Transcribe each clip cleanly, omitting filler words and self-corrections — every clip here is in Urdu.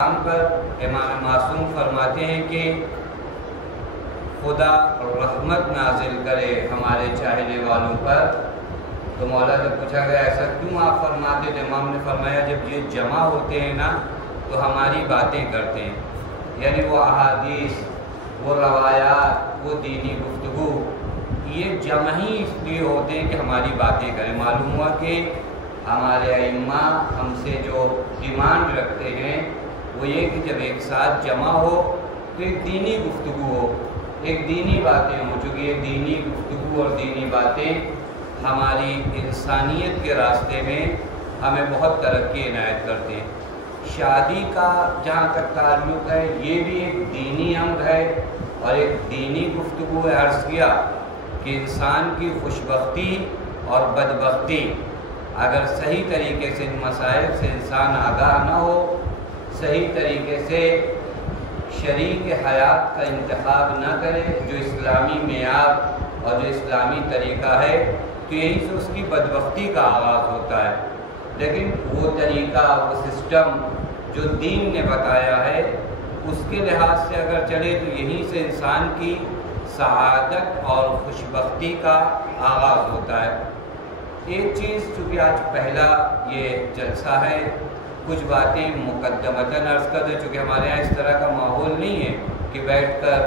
پر امام معصوم فرماتے ہیں کہ خدا رحمت نازل کرے ہمارے چاہنے والوں پر۔ تو مولا سے پوچھا گیا ایسا کیوں آپ فرماتے؟ تو امام نے فرمایا جب یہ جمع ہوتے ہیں نا تو ہماری باتیں کرتے ہیں، یعنی وہ احادیث، وہ روایات، وہ دینی گفتگو، یہ جمع ہی اس لیے ہوتے ہیں کہ ہماری باتیں کریں۔ معلوم ہوا کہ ہمارے ائمہ ہم سے جو ڈیمانڈ رکھتے ہیں وہ یہ کہ جب ایک ساتھ جمع ہو تو ایک دینی گفتگو ہو، ایک دینی باتیں ہوں، چونکہ یہ دینی گفتگو اور دینی باتیں ہماری انسانیت کے راستے میں ہمیں بہت ترقی عنایت کرتے ہیں۔ شادی کا جہاں تک تعلق ہے یہ بھی ایک دینی امر ہے اور ایک دینی گفتگو ہے۔ عرض کیا کہ انسان کی خوشبختی اور بدبختی اگر صحیح طریقے سے ان مسائل سے انسان آگاہ نہ ہو، صحیح طریقے سے شریک حیات کا انتخاب نہ کرے جو اسلامی معیار اور جو اسلامی طریقہ ہے، تو یہیں سے اس کی بدبختی کا آغاز ہوتا ہے۔ لیکن وہ طریقہ، وہ سسٹم جو دین نے بتایا ہے اس کے لحاظ سے اگر چلے تو یہیں سے انسان کی سعادت اور خوشبختی کا آغاز ہوتا ہے۔ ایک چیز، چونکہ آج پہلا یہ جلسہ ہے، کچھ باتیں مقدمتاً عرض کر دیں، چونکہ ہمارے یہاں اس طرح کا ماحول نہیں ہے کہ بیٹھ کر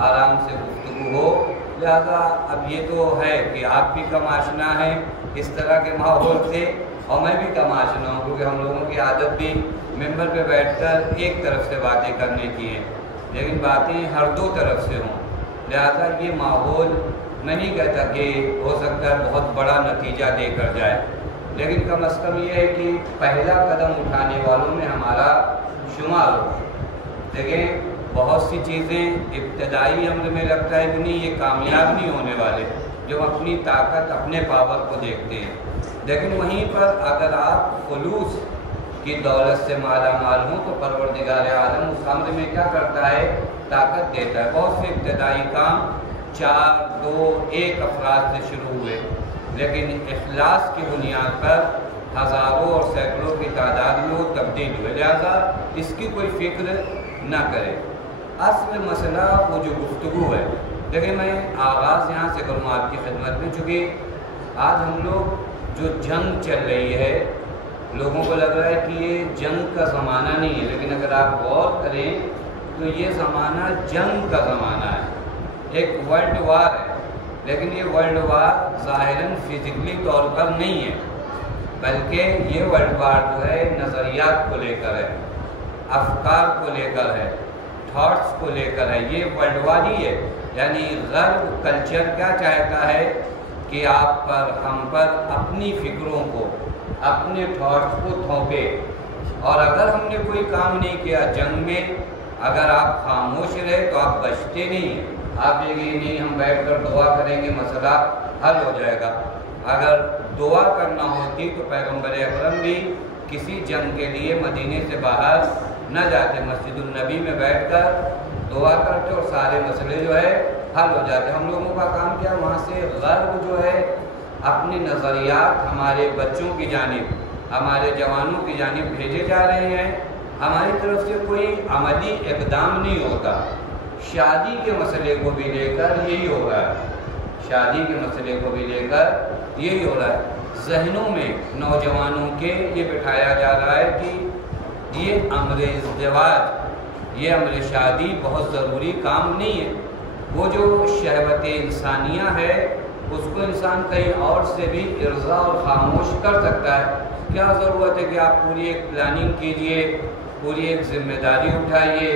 آرام سے گفتگو ہو، لہذا اب یہ تو ہے کہ آپ بھی کم آشنا ہیں اس طرح کے ماحول سے اور میں بھی کم آشنا ہوں، کیونکہ ہم لوگوں کی عادت بھی ممبر پہ بیٹھ کر ایک طرف سے باتیں کرنے کی ہیں، لیکن باتیں ہر دو طرف سے ہوں، لہذا یہ ماحول میں نہیں کہتا کہ ہو سکتا ہے بہت بڑا نتیجہ دے کر جائے، لیکن کم از کم یہ ہے کہ پہلا قدم اٹھانے والوں میں ہمارا شمار ہو۔ دیکھیں بہت سی چیزیں ابتدائی عمر میں لگتا ہے کہ نہیں یہ کامیاب نہیں ہونے والے، جو اپنی طاقت، اپنے پاور کو دیکھتے ہیں، لیکن وہیں پر اگر آپ خلوص کی دولت سے مالا مال ہوں تو پروردگار عالم اس عمر میں کیا کرتا ہے؟ طاقت دیتا ہے۔ بہت سے ابتدائی کام 4، 2، 1 افراد سے شروع ہوئے، لیکن اخلاص کی بنیاد پر ہزاروں اور سینکڑوں کی تعداد میں وہ تبدیل ہوئے، لہذا اس کی کوئی فکر نہ کرے۔ اصل مسئلہ وہ جو گفتگو ہے، دیکھیں میں آغاز یہاں سے کروں آپ کی خدمت میں، چونکہ آج ہم لوگ جو جنگ چل رہی ہے لوگوں کو لگ رہا ہے کہ یہ جنگ کا زمانہ نہیں ہے، لیکن اگر آپ غور کریں تو یہ زمانہ جنگ کا زمانہ ہے، ایک ورلڈ وار ہے، لیکن یہ ورلڈ وار ظاہراً فزیکلی طور پر نہیں ہے، بلکہ یہ ورلڈ وار جو ہے نظریات کو لے کر ہے، افکار کو لے کر ہے، تھاٹس کو لے کر ہے، یہ ورلڈ وار ہی ہے۔ یعنی غرب کلچر کیا چاہتا ہے کہ آپ پر، ہم پر اپنی فکروں کو، اپنے تھاٹس کو تھوپے، اور اگر ہم نے کوئی کام نہیں کیا جنگ میں، اگر آپ خاموش رہے تو آپ بچتے نہیں ہیں، آپ یہ کہ نہیں ہم بیٹھ کر دعا کریں گے مسئلہ حل ہو جائے گا۔ اگر دعا کرنا ہوتی تو پیغمبر اکرم بھی کسی جنگ کے لیے مدینے سے باہر نہ جاتے، مسجد النبی میں بیٹھ کر دعا کرتے اور سارے مسئلے جو ہے حل ہو جاتے۔ ہم لوگوں کا کام کیا؟ وہاں سے غرب جو ہے اپنے نظریات ہمارے بچوں کی جانب، ہمارے جوانوں کی جانب بھیجے جا رہے ہیں، ہماری طرف سے کوئی عملی اقدام نہیں ہوتا۔ شادی کے مسئلے کو بھی لے کر یہی ہو رہا ہے، شادی کے مسئلے کو بھی لے کر یہی ہو رہا ہے۔ ذہنوں میں نوجوانوں کے یہ بٹھایا جا رہا ہے کہ یہ امر ازدواج، یہ امر شادی بہت ضروری کام نہیں ہے، وہ جو شہوت انسانیہ ہے اس کو انسان کہیں اور سے بھی ارضا اور خاموش کر سکتا ہے۔ کیا ضرورت ہے کہ آپ پوری ایک پلاننگ کیجئے، پوری ایک ذمہ داری اٹھائیے،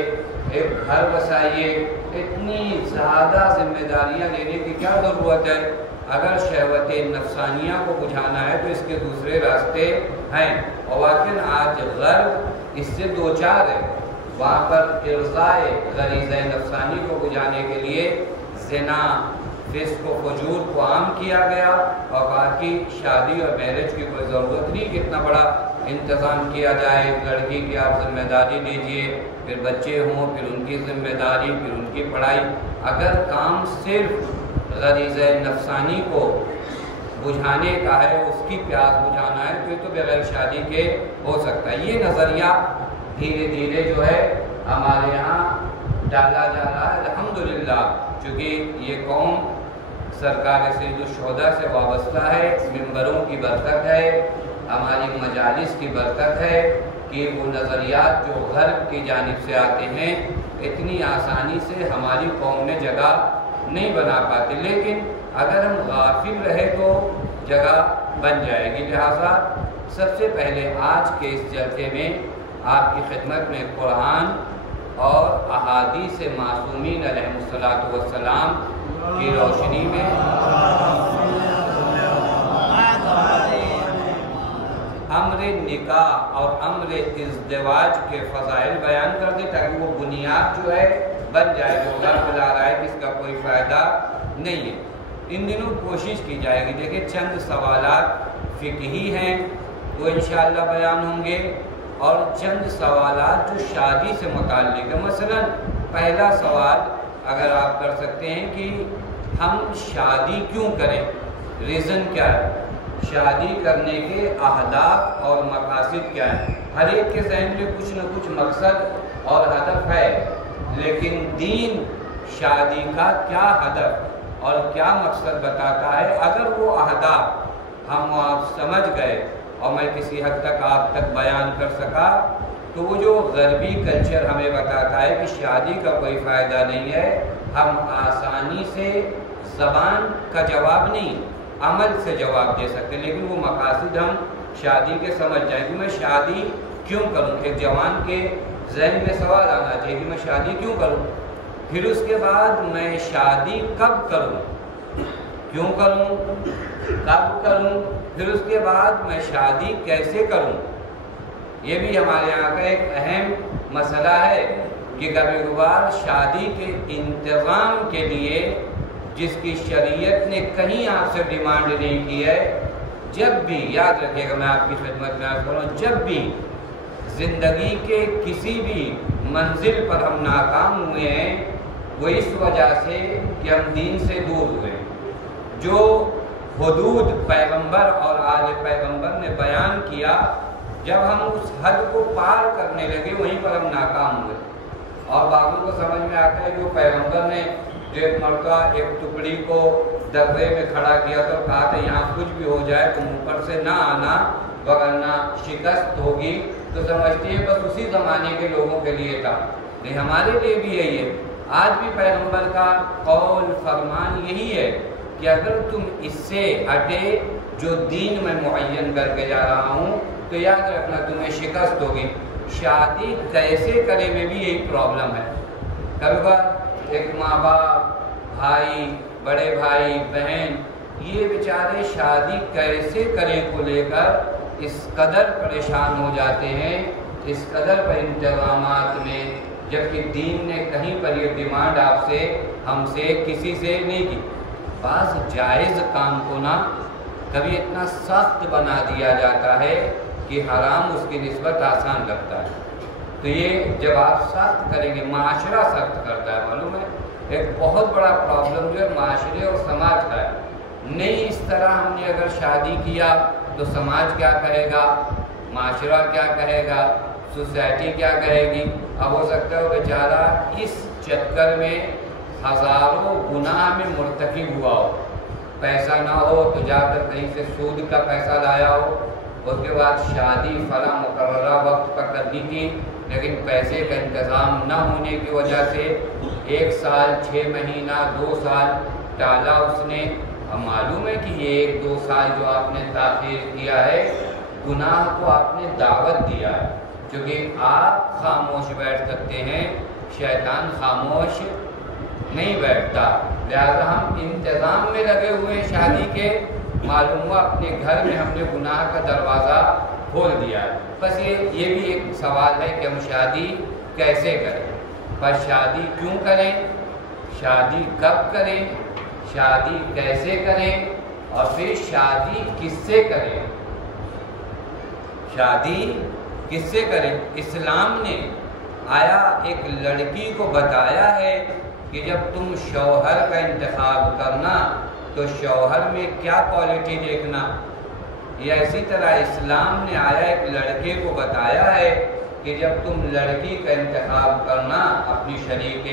ایک گھر بسائیے، اتنی زیادہ ذمہ داریاں لینے کی کیا ضرورت ہے؟ اگر شہوت نفسانیہ کو بجھانا ہے تو اس کے دوسرے راستے ہیں، اور واقعاً آج غرب اس سے دوچار ہے۔ وہاں پر ارضائے غریزہ نفسانی کو بجھانے کے لیے زنا، فسق و فجور کو عام کیا گیا، اور باقی شادی اور میرج کی کوئی ضرورت نہیں کہ اتنا بڑا انتظام کیا جائے، لڑکی کی آپ ذمہ داری لیجئے، پھر بچے ہوں، پھر ان کی ذمہ داری، پھر ان کی پڑھائی۔ اگر کام صرف غریزہ نفسانی کو بجھانے کا ہے، اس کی پیاس بجھانا ہے، تو یہ تو بغیر شادی کے ہو سکتا ہے۔ یہ نظریہ دھیرے دھیرے جو ہے ہمارے یہاں ڈالا جا رہا ہے الحمدللہ، چونکہ یہ قوم سرکار سید الشہداء سے وابستہ ہے، منبروں کی برکت ہے، ہماری مجالس کی برکت ہے کہ وہ نظریات جو غرب کی جانب سے آتے ہیں اتنی آسانی سے ہماری قوم میں جگہ نہیں بنا پاتے، لیکن اگر ہم غافل رہے تو جگہ بن جائے گی۔ لہٰذا سب سے پہلے آج کے اس جلسے میں آپ کی خدمت میں قرآن اور احادیث معصومین علیہم الصلاۃ والسلام کی روشنی میں امر نکاح اور امر ازدواج کے فضائل بیان کر دیں تاکہ وہ بنیاد جو ہے بن جائے، جو گھر بلا رہا ہے کہ اس کا کوئی فائدہ نہیں ہے۔ ان دنوں کوشش کی جائے گی، دیکھیں چند سوالات فقہی ہیں وہ انشاءاللہ بیان ہوں گے، اور چند سوالات جو شادی سے متعلق ہے۔ مثلا پہلا سوال اگر آپ کر سکتے ہیں کہ ہم شادی کیوں کریں، ریزن کیا ہے، شادی کرنے کے اہداف اور مقاصد کیا ہیں۔ ہر ایک کے ذہن میں کچھ نہ کچھ مقصد اور ہدف ہے، لیکن دین شادی کا کیا ہدف اور کیا مقصد بتاتا ہے۔ اگر وہ اہداف ہم آپ سمجھ گئے اور میں کسی حد تک آپ تک بیان کر سکا تو وہ جو غربی کلچر ہمیں بتاتا ہے کہ شادی کا کوئی فائدہ نہیں ہے، ہم آسانی سے زبان کا جواب نہیں عمل سے جواب دے سکتے، لیکن وہ مقاصد ہم شادی کے سمجھ جائیں کہ میں شادی کیوں کروں۔ ایک جوان کے ذہن میں سوال آنا چاہیے کہ میں شادی کیوں کروں، پھر اس کے بعد میں شادی کب کروں، کیوں کروں، کب کروں، پھر اس کے بعد میں شادی کیسے کروں۔ یہ بھی ہمارے یہاں کا ایک اہم مسئلہ ہے کہ کبھی کبھار شادی کے انتظام کے لیے جس کی شریعت نے کہیں آپ سے ڈیمانڈ نہیں کی ہے، جب بھی یاد رکھیے گا، میں آپ کی خدمت میں عرض کروں، جب بھی زندگی کے کسی بھی منزل پر ہم ناکام ہوئے ہیں وہ اس وجہ سے کہ ہم دین سے دور ہوئے۔ جو حدود پیغمبر اور آل پیغمبر نے بیان کیا، جب ہم اس حد کو پار کرنے لگے وہیں پر ہم ناکام ہوئے۔ اور بعضوں کو سمجھ میں آتا ہے کہ پیغمبر نے ایک مرتبہ ایک ٹکڑی کو درے میں کھڑا کیا تو کہا تھا یہاں کچھ بھی ہو جائے تم اوپر سے نہ آنا ورنہ شکست ہوگی، تو سمجھتی ہے بس اسی زمانے کے لوگوں کے لیے تھا، نہیں ہمارے لیے بھی یہی ہے۔ آج بھی پیغمبر کا قول فرمان یہی ہے کہ اگر تم اس سے ہٹے جو دین میں معین کر کے جا رہا ہوں تو یاد رکھنا تمہیں شکست ہوگی۔ شادی کیسے کرے میں بھی یہی پرابلم ہے۔ کبھی بار ایک ماں باپ، بھائی، بڑے بھائی، بہن، یہ بیچارے شادی کیسے کریں کو لے کر اس قدر پریشان ہو جاتے ہیں، اس قدر پر انتظامات میں، جبکہ دین نے کہیں پر یہ ڈیمانڈ آپ سے، ہم سے، کسی سے نہیں کی۔ بعض جائز کام کو نا کبھی اتنا سخت بنا دیا جاتا ہے کہ حرام اس کی نسبت آسان لگتا ہے۔ تو یہ جب آپ سخت کریں گے، معاشرہ سخت کرتا ہے، معلوم ہے ایک بہت بڑا پرابلم جو ہے معاشرے اور سماج کا ہے۔ نہیں اس طرح ہم نے اگر شادی کیا تو سماج کیا کہے گا، معاشرہ کیا کہے گا، سوسائٹی کیا کہے گی۔ اب ہو سکتا ہے وہ بیچارہ اس چکر میں ہزاروں گناہ میں مرتکب ہوا ہو، پیسہ نہ ہو تو جا کر کہیں سے سود کا پیسہ لایا ہو، اس کے بعد شادی فلاں مقررہ وقت پر کرنی تھی لیکن پیسے کا انتظام نہ ہونے کی وجہ سے 1 سال 6 مہینہ 2 سال ٹالا اس نے۔ اب معلوم ہے کہ یہ 1-2 سال جو آپ نے تاخیر کیا ہے، گناہ کو آپ نے دعوت دیا ہے، کیونکہ آپ خاموش بیٹھ سکتے ہیں، شیطان خاموش نہیں بیٹھتا۔ لہذا ہم انتظام میں لگے ہوئے ہیں شادی کے، معلوم ہوا اپنے گھر میں ہم نے گناہ کا دروازہ کھول دیا ہے۔ بس یہ بھی ایک سوال ہے کہ ہم شادی کیسے کریں، پر شادی کیوں کریں، شادی کب کریں، شادی کیسے کریں، اور پھر شادی کس سے کریں، شادی کس سے کریں۔ اسلام نے آیا ایک لڑکی کو بتایا ہے کہ جب تم شوہر کا انتخاب کرنا تو شوہر میں کیا کوالٹی دیکھنا، یا اسی طرح اسلام نے آیا ایک لڑکے کو بتایا ہے کہ جب تم لڑکی کا انتخاب کرنا اپنی شریک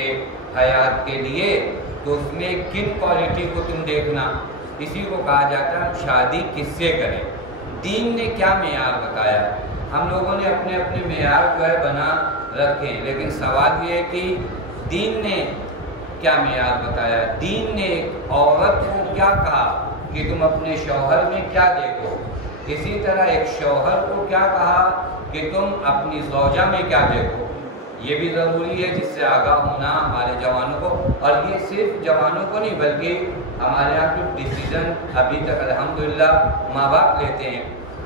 حیات کے لیے تو اس میں کن کوالٹی کو تم دیکھنا. اسی کو کہا جاتا ہے شادی کس سے کریں. دین نے کیا معیار بتایا؟ ہم لوگوں نے اپنے اپنے معیار جو ہے بنا رکھے ہیں، لیکن سوال یہ ہے کہ دین نے کیا معیار بتایا؟ دین نے ایک عورت کو کیا کہا کہ تم اپنے شوہر میں کیا دیکھو، اسی طرح ایک شوہر کو کیا کہا کہ تم اپنی زوجہ میں کیا دیکھو. یہ بھی ضروری ہے جس سے آگاہ ہونا ہمارے جوانوں کو، اور یہ صرف جوانوں کو نہیں بلکہ ہمارے یہاں کچھ ڈیسیزن ابھی تک الحمدللہ ماں باپ لیتے ہیں.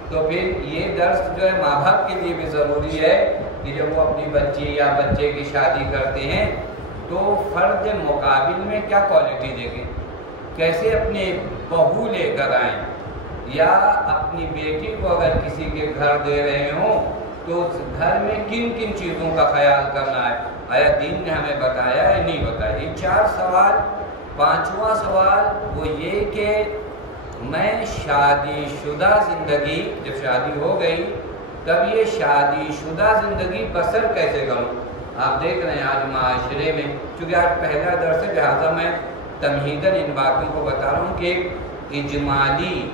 تو پھر یہ درس جو ہے ماں باپ کے لیے بھی ضروری ہے کہ جب وہ اپنی بچی یا بچے کی شادی کرتے ہیں تو فرد مقابل میں کیا کوالٹی دیکھیں، کیسے اپنے بہو لے کر آئیں، یا اپنی بیٹی کو اگر کسی کے گھر دے رہے ہوں تو اس گھر میں کن کن چیزوں کا خیال کرنا ہے. آیا دین نے ہمیں بتایا ہے؟ نہیں بتایا. یہ 4 سوال. 5واں سوال وہ یہ کہ میں شادی شدہ زندگی، جب شادی ہو گئی تب یہ شادی شدہ زندگی بسر کیسے کروں. آپ دیکھ رہے ہیں آج معاشرے میں، چونکہ آج پہلا درس ہے لہٰذا میں تمہیداً ان باتوں کو بتا رہا ہوں کہ ایک اجمالی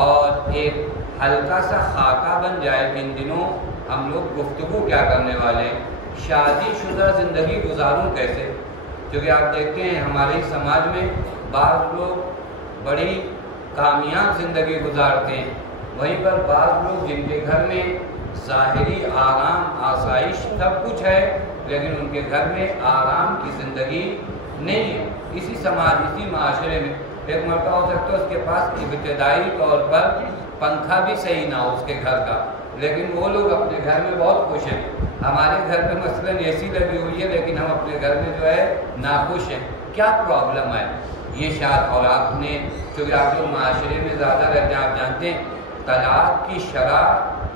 اور ایک ہلکا سا خاکہ بن جائے. ان دنوں ہم لوگ گفتگو کیا کرنے والے ہیں، شادی شدہ زندگی گزاروں کیسے. کیونکہ آپ دیکھتے ہیں ہمارے سماج میں بعض لوگ بڑی کامیاب زندگی گزارتے ہیں، وہیں پر بعض لوگ جن کے گھر میں ظاہری آرام آسائش سب کچھ ہے لیکن ان کے گھر میں آرام کی زندگی نہیں ہے. اسی سماج، اسی معاشرے میں ایک مرتبہ ہو سکتا ہے اس کے پاس ابتدائی طور پر پنکھا بھی صحیح نہ ہو اس کے گھر کا، لیکن وہ لوگ اپنے گھر میں بہت خوش ہیں. ہمارے گھر میں مثلاً اے سی لگی ہوئی ہے لیکن ہم اپنے گھر میں جو ہے ناخوش ہیں. کیا پرابلم ہے؟ یہ شاید، اور آپ نے چونکہ آپ جو معاشرے میں زیادہ رہتے ہیں آپ جانتے ہیں طلاق کی شرح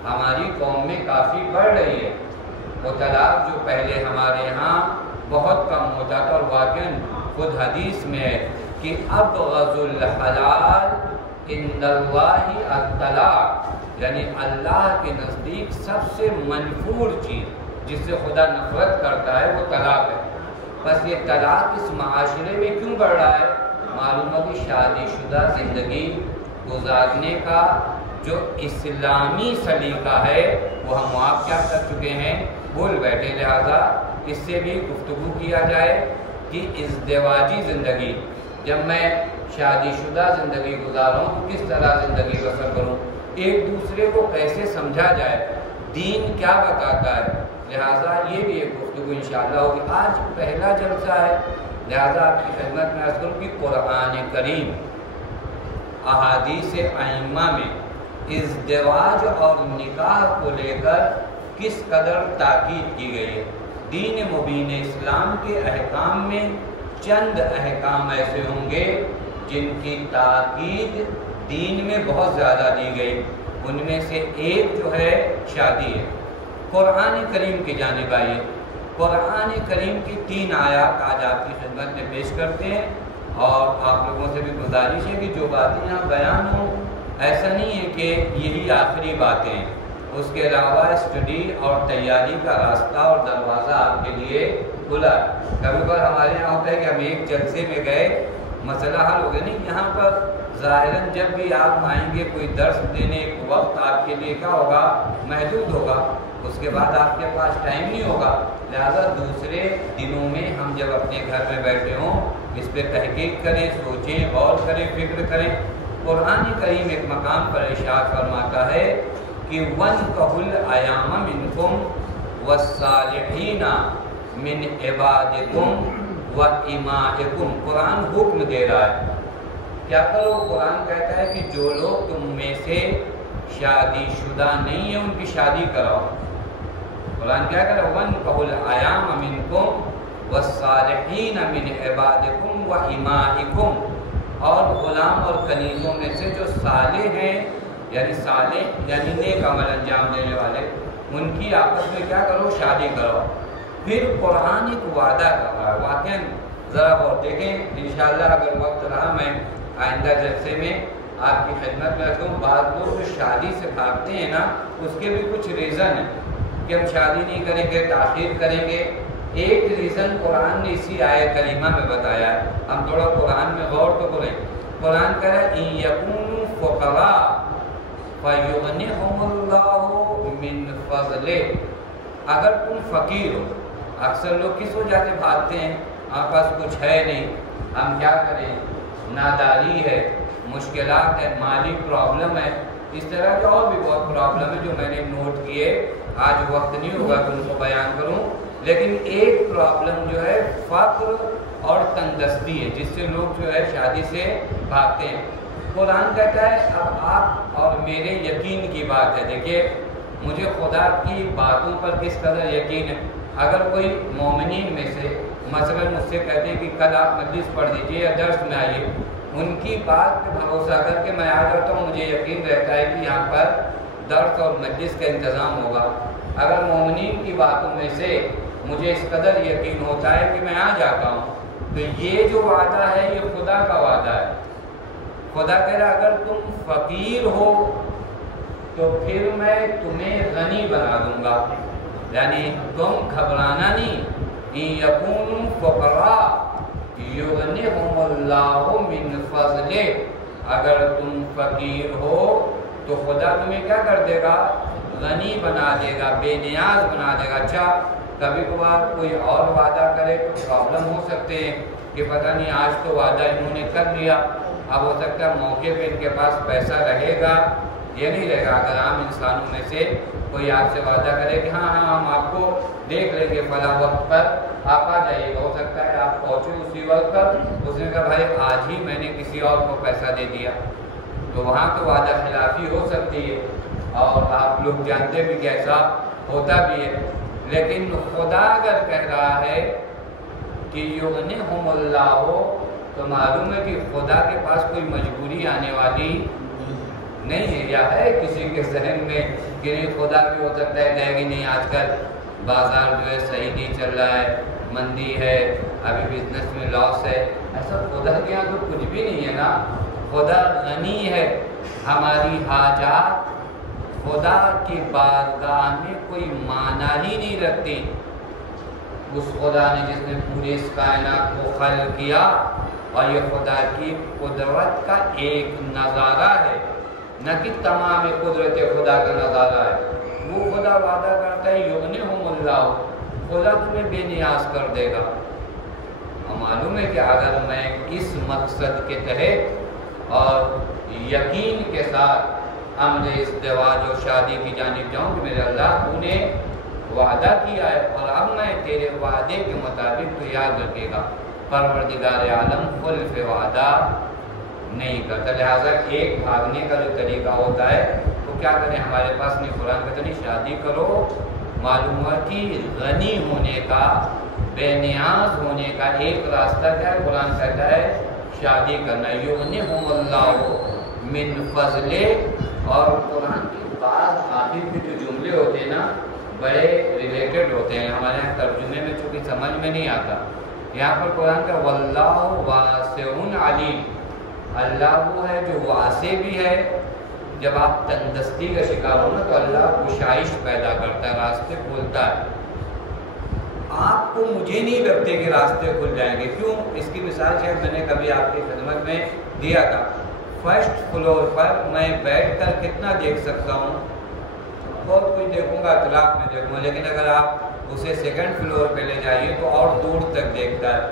ہماری قوم میں کافی بڑھ رہی ہے. وہ طلاق جو پہلے ہمارے یہاں بہت کم ہوتا تھا، اور واقعاً خود حدیث میں ہے کہ ابغض الحلال عند اللہ الطلاق، یعنی اللہ کے نزدیک سب سے منفور چیز جس سے خدا نفرت کرتا ہے وہ طلاق ہے. بس یہ طلاق اس معاشرے میں کیوں بڑھ رہا ہے؟ معلوم ہے کہ شادی شدہ زندگی گزارنے کا جو اسلامی سلیقہ ہے وہ ہم آپ کیا کر چکے ہیں، بھول بیٹھے. لہٰذا اس سے بھی گفتگو کیا جائے کہ ازدواجی زندگی، جب میں شادی شدہ زندگی گزاروں تو کس طرح زندگی بسر کروں، ایک دوسرے کو کیسے سمجھا جائے، دین کیا بتاتا ہے. لہٰذا یہ بھی ایک گفتگو انشاءاللہ ہوگی. آج پہلا جلسہ ہے لہٰذا آپ کی خدمت میں عرض کروں کہ قرآن کریم احادیث ائمہ میں ازدواج اور نکاح کو لے کر کس قدر تاکید کی گئی ہے. دین مبین اسلام کے احکام میں چند احکام ایسے ہوں گے جن کی تاکید دین میں بہت زیادہ دی گئی. ان میں سے ایک جو ہے شادی ہے. قرآن کریم کی جانب آئیے. قرآن کریم کی 3 آیات آج آپ کی خدمت میں پیش کرتے ہیں، اور آپ لوگوں سے بھی گزارش ہے کہ جو باتیں یہاں بیان ہوں ایسا نہیں ہے کہ یہی آخری باتیں ہیں، اس کے علاوہ اسٹڈی اور تیاری کا راستہ اور دروازہ آپ کے لیے کھلا ہے. کبھی کبھار ہمارے یہاں ہوتا ہے کہ ہم ایک جلسے میں گئے مسئلہ حل ہو گیا. نہیں، یہاں پر ظاہراً جب بھی آپ آئیں گے کوئی درس دینے ایک وقت آپ کے لیے کیا ہوگا، محدود ہوگا، اس کے بعد آپ کے پاس ٹائم نہیں ہوگا. لہذا دوسرے دنوں میں ہم جب اپنے گھر میں بیٹھے ہوں اس پہ تحقیق کریں، سوچیں، غور کریں، فکر کریں. قرآن کریم ایک مقام پر ارشاد فرماتا ہے کہ وَانْكَحُوا الْأَيَامَ مِنْكُمْ وَالصَّالِحِينَ مِنْ عِبَادِكُمْ وَإِمَائِكُمْ. قرآن حکم دے رہا ہے کیا کرو. قرآن کہتا ہے کہ جو لوگ تم میں سے شادی شدہ نہیں ہیں ان کی شادی کراؤ. قرآن کیا کہہ رہا ہے وَانْكَحُوا الْأَيَامَ مِنْكُمْ وَالصَّالِحِينَ مِنْ عِبَادِكُمْ وَإِمَائِكُمْ. اور غلام اور کنیزوں میں سے جو صالح ہیں، یعنی صالح یعنی نیک عمل انجام دینے والے، ان کی آپس میں کیا کرو، شادی کرو. پھر قرآن ایک وعدہ کر رہا ہے. واقعاً ذرا بہت دیکھیں انشاءاللہ اگر وقت رہا میں آئندہ جلسے میں آپ کی خدمت میں رکھوں. بعض لوگ جو شادی سے بھاگتے ہیں نا اس کے بھی کچھ ریزن ہیں. کہ ہم شادی نہیں کریں گے، تاخیر کریں گے؟ ایک ریزن قرآن نے اسی آیت کریمہ میں بتایا ہے۔ ہم تھوڑا قرآن میں غور تو کریں۔ قرآن کہہ رہا ہے اِن یکونوا فقراء فیغنیہم اللہ من فضلہ۔ اگر تم فقیر ہو، اکثر لوگ کس وجہ سے بھاگتے ہیں؟ ہمارے پاس کچھ ہے نہیں، ہم کیا کریں، ناداری ہے، مشکلات ہے، مالی پرابلم ہے، اس طرح کے اور بھی بہت پرابلم ہے جو میں نے نوٹ کیے۔ آج وقت نہیں ہوگا کہ ان کو بیان کروں، لیکن ایک پرابلم جو ہے فقر اور تندرستی ہے، جس سے لوگ جو ہے شادی سے بھاگتے ہیں۔ قرآن کہتا ہے اب آپ اور میرے یقین کی بات ہے۔ دیکھیے مجھے خدا کی باتوں پر کس قدر یقین ہے۔ اگر کوئی مومنین میں سے مثلا مجھ سے کہتے ہیں کہ کل آپ مجلس پڑھ دیجیے یا درس میں آئیے، ان کی بات پہ بھروسہ کر کے میں آ جاتا ہوں، مجھے یقین رہتا ہے کہ یہاں پر درس اور مجلس کا انتظام ہوگا۔ اگر مومنین کی باتوں میں سے مجھے اس قدر یقین ہوتا ہے کہ میں آ جاتا ہوں، تو یہ جو وعدہ ہے یہ خدا کا وعدہ ہے۔ خدا کہہ رہا اگر تم فقیر ہو تو پھر میں تمہیں غنی بنا دوں گا، یعنی تم گھبرانا نہیں۔ ان یکونوا فقراء یغنیہم اللہ من فضلہ، اگر تم فقیر ہو تو خدا تمہیں کیا کر دے گا، غنی بنا دے گا، بے نیاز بنا دے گا۔ اچھا کبھی کبھار کوئی اور وعدہ کرے تو پرابلم ہو سکتے ہیں کہ پتہ نہیں آج تو وعدہ انہوں نے کر لیا، اب ہو سکتا ہے موقع پہ ان کے پاس پیسہ رہے گا، یہ نہیں رہے گا۔ اگر عام انسانوں میں سے کوئی آپ سے وعدہ کرے کہ ہاں ہم آپ کو دیکھ لیں گے فلاں وقت پر آپ آ جائیے گا، ہو سکتا ہے آپ پہنچے اسی وقت پر، اس نے کہا بھائی آج ہی میں نے کسی اور کو پیسہ دے دیا، تو وہاں تو وعدہ خلافی ہو سکتی ہے، اور آپ لوگ جانتے بھی کہ ایسا ہوتا بھی ہے۔ لیکن خدا اگر کہہ رہا ہے کہ یغنیہم اللہ، تو معلوم ہے کہ خدا کے پاس کوئی مجبوری آنے والی نہیں ہے، یا ہے کسی کے ذہن میں کہ نہیں خدا بھی ہو سکتا ہے دے گی نہیں، آج کل بازار جو ہے صحیح نہیں چل رہا ہے، مندی ہے، ابھی بزنس میں لاس ہے، ایسا خدا کے یہاں تو کچھ بھی نہیں ہے نا۔ خدا غنی ہے، ہماری حاجات خدا کی بارگاہ میں کوئی معنی ہی نہیں رکھتی۔ اس خدا نے جس نے پورے اس کائنات کو خلق کیا، اور یہ خدا کی قدرت کا ایک نظارہ ہے، نہ کہ تمام قدرت خدا کا نظارہ ہے۔ وہ خدا وعدہ کرتا ہے یغنیہم اللہ، خدا تمہیں بے نیاز کر دے گا۔ اور معلوم ہے کہ اگر میں اس مقصد کے تحت اور یقین کے ساتھ امر ازدواج اور شادی کی جانب جاؤں کہ میرے اللہ تو نے وعدہ کیا ہے اور اب میں تیرے وعدے کے مطابق، تو یاد رکھے گا پروردگار عالم خلف وعدہ نہیں کرتا۔ لہٰذا ایک بھاگنے کا جو طریقہ ہوتا ہے تو کیا کریں، ہمارے پاس نہیں، قرآن کہتا نہیں شادی کرو، معلوم ہوا کہ غنی ہونے کا، بے نیاز ہونے کا ایک راستہ کیا ہے، قرآن کہتا ہے شادی کرنا، یغنیہم اللہ من فضلہ۔ اور قرآن کی بعض آخر کے جو جملے ہوتے ہیں نا بڑے ریلیٹڈ ہوتے ہیں، ہمارے یہاں ترجمے میں چونکہ سمجھ میں نہیں آتا، یہاں پر قرآن کا واللہ واسع علیم، اللہ وہ ہے جو واسع بھی ہے، جب آپ تندرستی کا شکار ہو نا تو اللہ گشائش پیدا کرتا ہے، راستے کھولتا ہے۔ آپ کو مجھے نہیں لگتے کہ راستے کھل جائیں گے، کیوں؟ اس کی مثال شاید میں نے کبھی آپ کی خدمت میں دیا تھا۔ فرسٹ فلور پر میں بیٹھ کر کتنا دیکھ سکتا ہوں، بہت کچھ دیکھوں گا، اطلاق میں دیکھوں گا، لیکن اگر آپ اسے سیکنڈ فلور پہ لے جائیے تو اور دور تک دیکھتا ہے،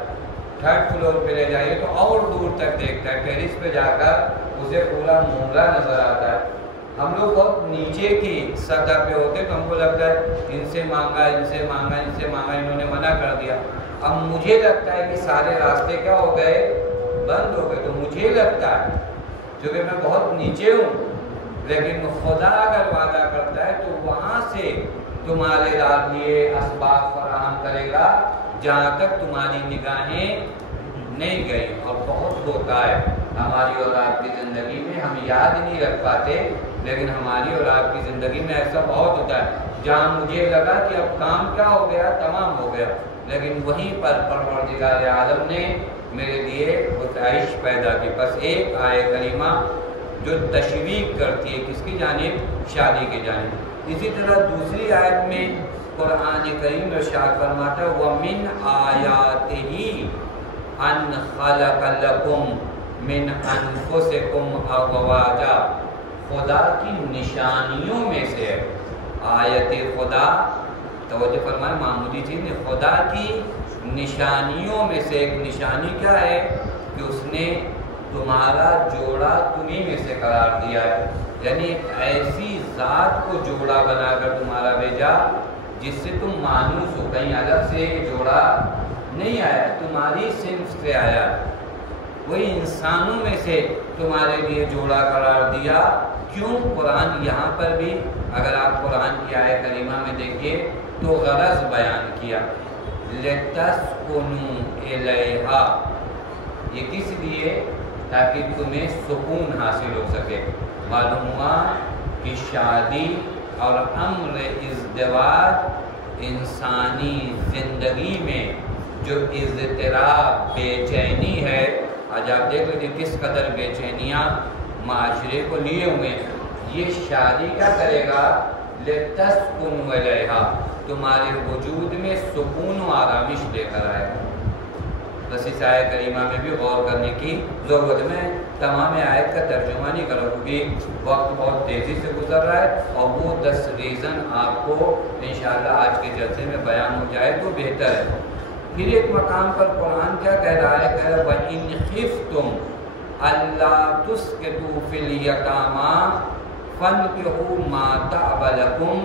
تھرڈ فلور پہ لے جائیے تو اور دور تک دیکھتا ہے، ٹیرس پہ جا کر اسے پورا مورا نظر آتا ہے۔ ہم لوگ بہت نیچے کی سطح پہ ہوتے تو ہم کو لگتا ہے ان سے مانگا، ان سے مانگا، ان سے مانگا، انہوں نے منع کر دیا۔ اب مجھے لگتا ہے کہ سارے راستے کیا ہو گئے، بند ہو گئے، تو مجھے لگتا ہے کیونکہ میں بہت نیچے ہوں، لیکن خدا اگر وعدہ کرتا ہے تو وہاں سے تمہارے لیے اسباب فراہم کرے گا جہاں تک تمہاری نگاہیں نہیں گئی۔ اور بہت ہوتا ہے ہماری اور آپ کی زندگی میں، ہم یاد نہیں رکھ پاتے، لیکن ہماری اور آپ کی زندگی میں ایسا بہت ہوتا ہے جہاں مجھے لگا کہ اب کام کیا ہو گیا، تمام ہو گیا، لیکن وہیں پر پروردگار عالم نے میرے لیے گشائش پیدا کی۔ بس ایک آیت کریمہ جو تشویق کرتی ہے کس کی جانب، شادی کی جانب، اسی طرح دوسری آیت میں قرآن کریم ارشاد فرماتا ہے وَمِنْ آیَاتِهِ أَنْ خَلَقَ لَكُمْ مِنْ أَنفُسِكُمْ أَزْوَاجًا، خدا کی نشانیوں میں سے ہے آیت خدا، توجہ فرمائے معمولی چیز نہیں، خدا کی نشانیوں میں سے ایک نشانی کیا ہے کہ اس نے تمہارا جوڑا تمہیں میں سے قرار دیا ہے، یعنی ایسی ذات کو جوڑا بنا کر تمہارا بھیجا جس سے تم مانوس ہو، کہیں الگ سے جوڑا نہیں آیا، تمہاری صنف سے آیا، وہی انسانوں میں سے تمہارے لیے جوڑا قرار دیا۔ کیوں؟ قرآن یہاں پر بھی اگر آپ قرآن کی آیت کریمہ میں دیکھیے تو غرض بیان کیا لِتَسْكُنُوا إِلَيْهَا، یہ کس لیے؟ تاکہ تمہیں سکون حاصل ہو سکے۔ معلوم ہوا کہ شادی اور امر ازدواج انسانی زندگی میں جو اضطراب بے چینی ہے، آج آپ دیکھ لیجیے کس قدر بے چینیاں معاشرے کو لیے ہوئے ہیں، یہ شادی کیا کرے گا؟ لِتَسْكُنُوا إِلَيْهَا، تمہارے وجود میں سکون و آرامش لے کر آئے گا۔ بس اس آیت کریمہ میں بھی غور کرنے کی ضرورت ہے۔ میں تمام آیت کا ترجمہ نہیں کروں کیونکہ وقت بہت تیزی سے گزر رہا ہے، اور وہ 10 ریزن آپ کو انشاءاللہ آج کے جلسے میں بیان ہو جائے تو بہتر ہے۔ پھر ایک مقام پر قرآن کیا کہہ رہا ہے؟ کہہ رہا ہے وَإِنْ خِفْتُمْ أَلَّا تُسْقِطُوا فِي الْيَتَامَى فَانكِحُوا مَا طَابَ لَكُم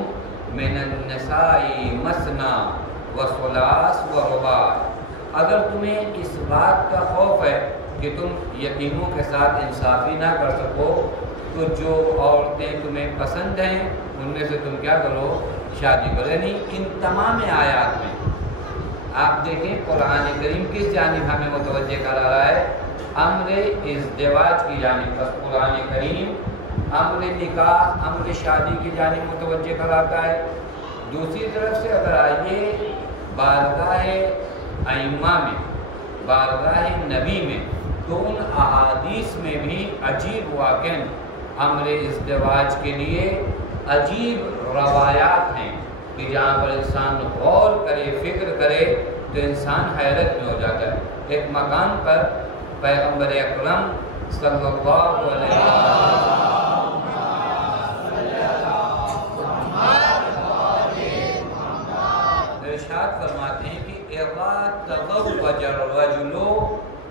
مِّنَ النِّسَاءِ مَثْنَىٰ وَثُلَاثَ وَرُبَاعَ، اگر تمہیں اس بات کا خوف ہے کہ تم یتیموں کے ساتھ انصافی نہ کر سکو تو جو عورتیں تمہیں پسند ہیں ان میں سے تم کیا کرو؟ شادی کرو۔ یعنی ان تمام آیات میں آپ دیکھیں قرآن کریم کس جانب ہمیں متوجہ کرا رہا ہے؟ امر ازدواج کی جانب، بس قرآن کریم امر نکاح، امر شادی کی جانب متوجہ کراتا ہے۔ دوسری طرف سے اگر آئیے بارگاہ ائمہ میں، بارگاہ نبی میں، تو ان احادیث میں بھی عجیب واقعہ امر ازدواج کے لیے عجیب روایات ہیں کہ جہاں پر انسان غور کرے، فکر کرے تو انسان حیرت میں ہو جاتا ہے۔ ایک مقام پر پیغمبر اکرم صلی اللہ علیہ وسلم ارشاد فرماتے ہیں کہ اذا تزوج الرجل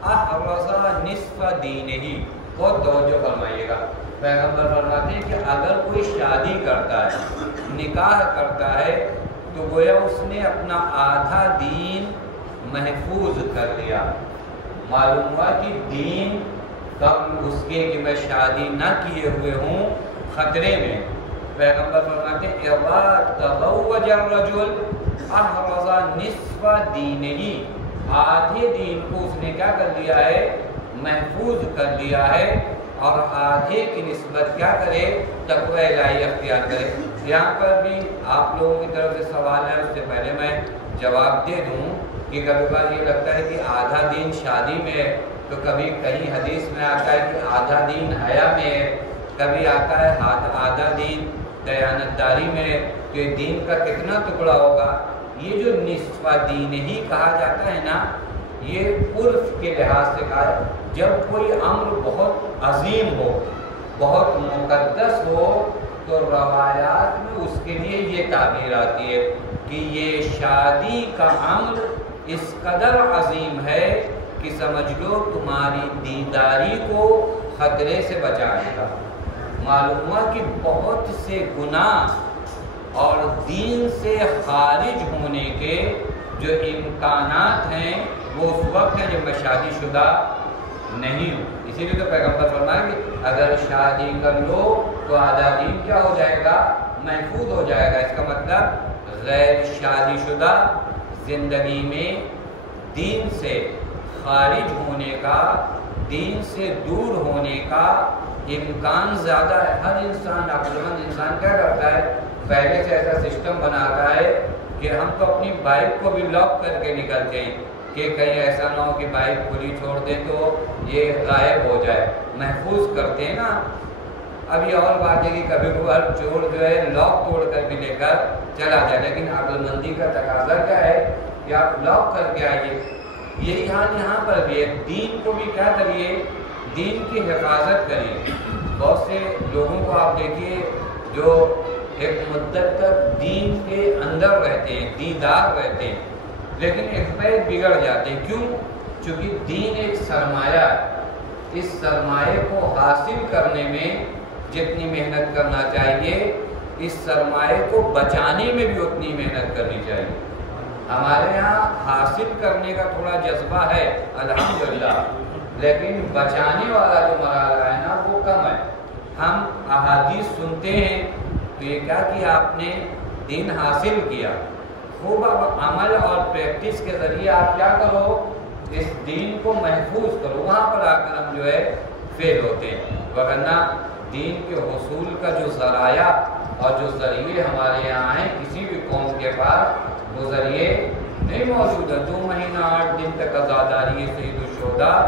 احرز نصف دینہ، بہت توجہ فرمائیے گا، پیغمبر فرماتے ہیں کہ اگر کوئی شادی کرتا ہے، نکاح کرتا ہے، تو گویا اس نے اپنا آدھا دین محفوظ کر لیا۔ معلوم ہوا کہ دین کم اس کے کہ میں شادی نہ کیے ہوئے ہوں خطرے میں۔ پیغمبر فرماتے ہیں اذا تزوج الرجل احرز نصف دینہ، آدھے دین کو اس نے کیا کر لیا ہے؟ محفوظ کر لیا ہے، اور آدھے کی نسبت کیا کرے؟ تقوی الہی اختیار کرے۔ یہاں پر بھی آپ لوگوں کی طرف سے سوال ہے، اس سے پہلے میں جواب دے دوں کہ کبھی بار یہ لگتا ہے کہ آدھا دین شادی میں ہے، تو کبھی کہیں حدیث میں آتا ہے کہ آدھا دین حیا میں ہے، کبھی آتا ہے آدھا دین دیانتداری میں ہے، تو یہ دین کا کتنا ٹکڑا ہوگا؟ یہ جو نصف دین ہی کہا جاتا ہے نا، یہ عرف کے لحاظ سے کہا ہے۔ جب کوئی امر بہت عظیم ہو، بہت مقدس ہو، تو روایات میں اس کے لیے یہ تعبیر آتی ہے کہ یہ شادی کا امر اس قدر عظیم ہے کہ سمجھ لو تمہاری دینداری کو خطرے سے بچائے گا۔ معلوم ہوا کہ بہت سے گناہ اور دین سے خارج ہونے کے جو امکانات ہیں وہ اس وقت ہیں جب میں شادی شدہ نہیں ہوں۔ اسی لیے تو پیغمبر فرمایا کہ اگر شادی کر لو تو آدھا دین کیا ہو جائے گا؟ محفوظ ہو جائے گا۔ اس کا مطلب غیر شادی شدہ زندگی میں دین سے خارج ہونے کا، دین سے دور ہونے کا امکان زیادہ ہے۔ ہر انسان، عقلمند انسان کیا کرتا ہے؟ پہلے سے ایسا سسٹم بناتا ہے کہ ہم تو اپنی بائک کو بھی لاک کر کے نکلتے ہیں کہ کہیں ایسا نہ ہو کہ بائک کھلی چھوڑ دیں تو یہ غائب ہو جائے، محفوظ کرتے ہیں نا۔ اب یہ اور بات ہے کہ کبھی کبھار چور جو ہے لاک توڑ کر بھی لے کر چلا جائے، لیکن عقل مندی کا تقاضا کیا ہے کہ آپ لاک کر کے آئیے۔ یہی حال یہاں پر بھی ہے، دین کو بھی کیا کریے، دین کی حفاظت کریے۔ بہت سے لوگوں کو آپ دیکھیے جو ایک مدت تک دین کے اندر رہتے ہیں، دیندار رہتے ہیں، لیکن ایک پیر بگڑ جاتے ہیں۔ کیوں؟ چونکہ دین ایک سرمایہ ہے، اس سرمایہ کو حاصل کرنے میں جتنی محنت کرنا چاہیے، اس سرمایہ کو بچانے میں بھی اتنی محنت کرنی چاہیے۔ ہمارے یہاں حاصل کرنے کا تھوڑا جذبہ ہے الحمدللہ، لیکن بچانے والا جو مرحلہ ہے نا وہ کم ہے۔ ہم احادیث سنتے ہیں تو یہ کیا کہ آپ نے دین حاصل کیا، خوب عمل اور پریکٹس کے ذریعے آپ کیا کرو، اس دین کو محفوظ کرو، وہاں پر آ کر ہم جو ہے فیل ہوتے ہیں۔ ورنہ دین کے حصول کا جو ذرائع اور جو ذریعے ہمارے یہاں ہیں، کسی بھی قوم کے پاس وہ ذریعے نہیں موجود ہے۔ 2 مہینہ 8 دن تک عزاداری سید الشہداء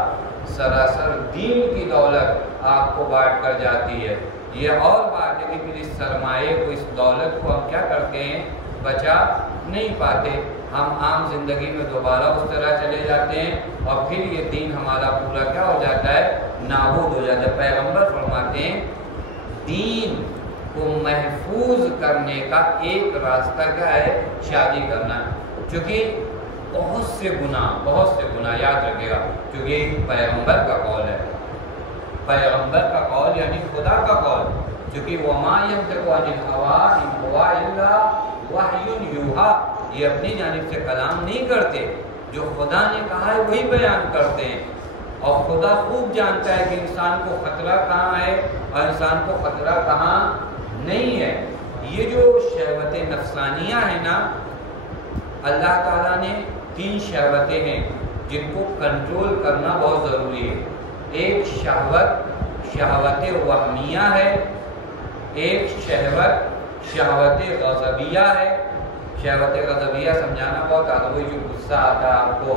سراسر دین کی دولت آپ کو بانٹ کر جاتی ہے۔ یہ اور بات ہے کہ پھر اس سرمایے کو، اس دولت کو ہم کیا کرتے ہیں، بچا نہیں پاتے۔ ہم عام زندگی میں دوبارہ اس طرح چلے جاتے ہیں اور پھر یہ دین ہمارا پورا کیا ہو جاتا ہے، نابود ہو جاتا ہے۔ پیغمبر فرماتے ہیں دین کو محفوظ کرنے کا ایک راستہ کیا ہے، شادی کرنا ہے۔ چونکہ بہت سے گناہ یاد رکھے گا، کیونکہ پیغمبر کا قول ہے، پیغمبر کا قول یعنی خدا کا قول، چونکہ وَمَا يَنطِقُ عَنِ الْهَوَىٰ إِنْ هُوَ إِلَّا وَحْيٌ يُوحَىٰ، یہ اپنی جانب سے کلام نہیں کرتے، جو خدا نے کہا ہے وہی بیان کرتے ہیں۔ اور خدا خوب جانتا ہے کہ انسان کو خطرہ کہاں ہے اور انسان کو خطرہ کہاں نہیں ہے۔ یہ جو شہوت نفسانیہ ہے نا، اللہ تعالیٰ نے 3 شہوتیں ہیں جن کو کنٹرول کرنا بہت ضروری ہے۔ ایک شہوت وہمیہ ہے، ایک شہوت غضبیہ ہے۔ شہوت غضبیہ سمجھانا بہت آتا ہے، وہی جو غصہ آتا ہے آپ کو،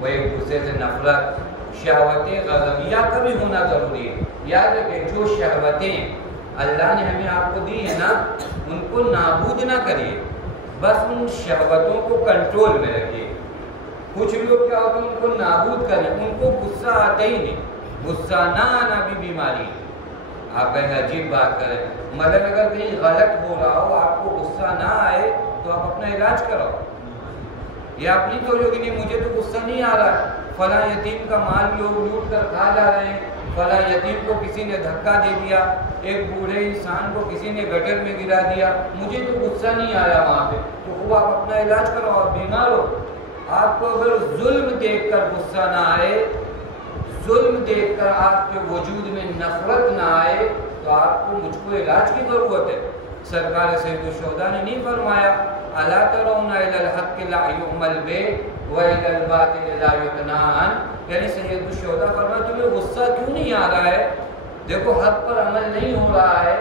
وہ ایک غصے سے نفرت۔ شہوت غضبیہ کا بھی ہونا ضروری ہے۔ یاد رکھیں جو شہوتیں اللہ نے ہمیں آپ کو دی ہے نا، ان کو نابود نہ کریے، بس ان شہوتوں کو کنٹرول میں رکھیے۔ کچھ لوگ کیا ہوتے ہیں ان کو نابود کریں، ان کو غصہ آتا ہی نہیں، غصہ نہ آنا بھی بیماری۔ آپ کہیں عجیب بات کریں، مگر اگر کہیں غلط ہو رہا ہو، آپ کو غصہ نہ آئے تو آپ اپنا علاج کراؤ۔ یہ آپ نہیں سوچو کہ نہیں مجھے تو غصہ نہیں آ رہا ہے، فلاں یتیم کا مال لوگ لوٹ کر کھا جا رہے ہیں، فلاں یتیم کو کسی نے دھکا دے دیا، ایک بوڑھے انسان کو کسی نے گٹر میں گرا دیا، مجھے تو غصہ نہیں آیا وہاں پہ، تو وہ آپ اپنا علاج کراؤ، آپ بیمار ہو۔ آپ کو اگر ظلم دیکھ کر غصہ نہ آئے، ظلم دیکھ کر آپ کے وجود میں نفرت نہ آئے، تو آپ کو مجھ کو علاج کی ضرورت ہے۔ سرکار سید الشہداء نے نہیں فرمایا الا ترون الی الحق لا یعمل بہ والی الباطل لا یقنع عنہ، یعنی سید الشہداء فرمایا تمہیں غصہ کیوں نہیں آ رہا ہے؟ دیکھو حق پر عمل نہیں ہو رہا ہے،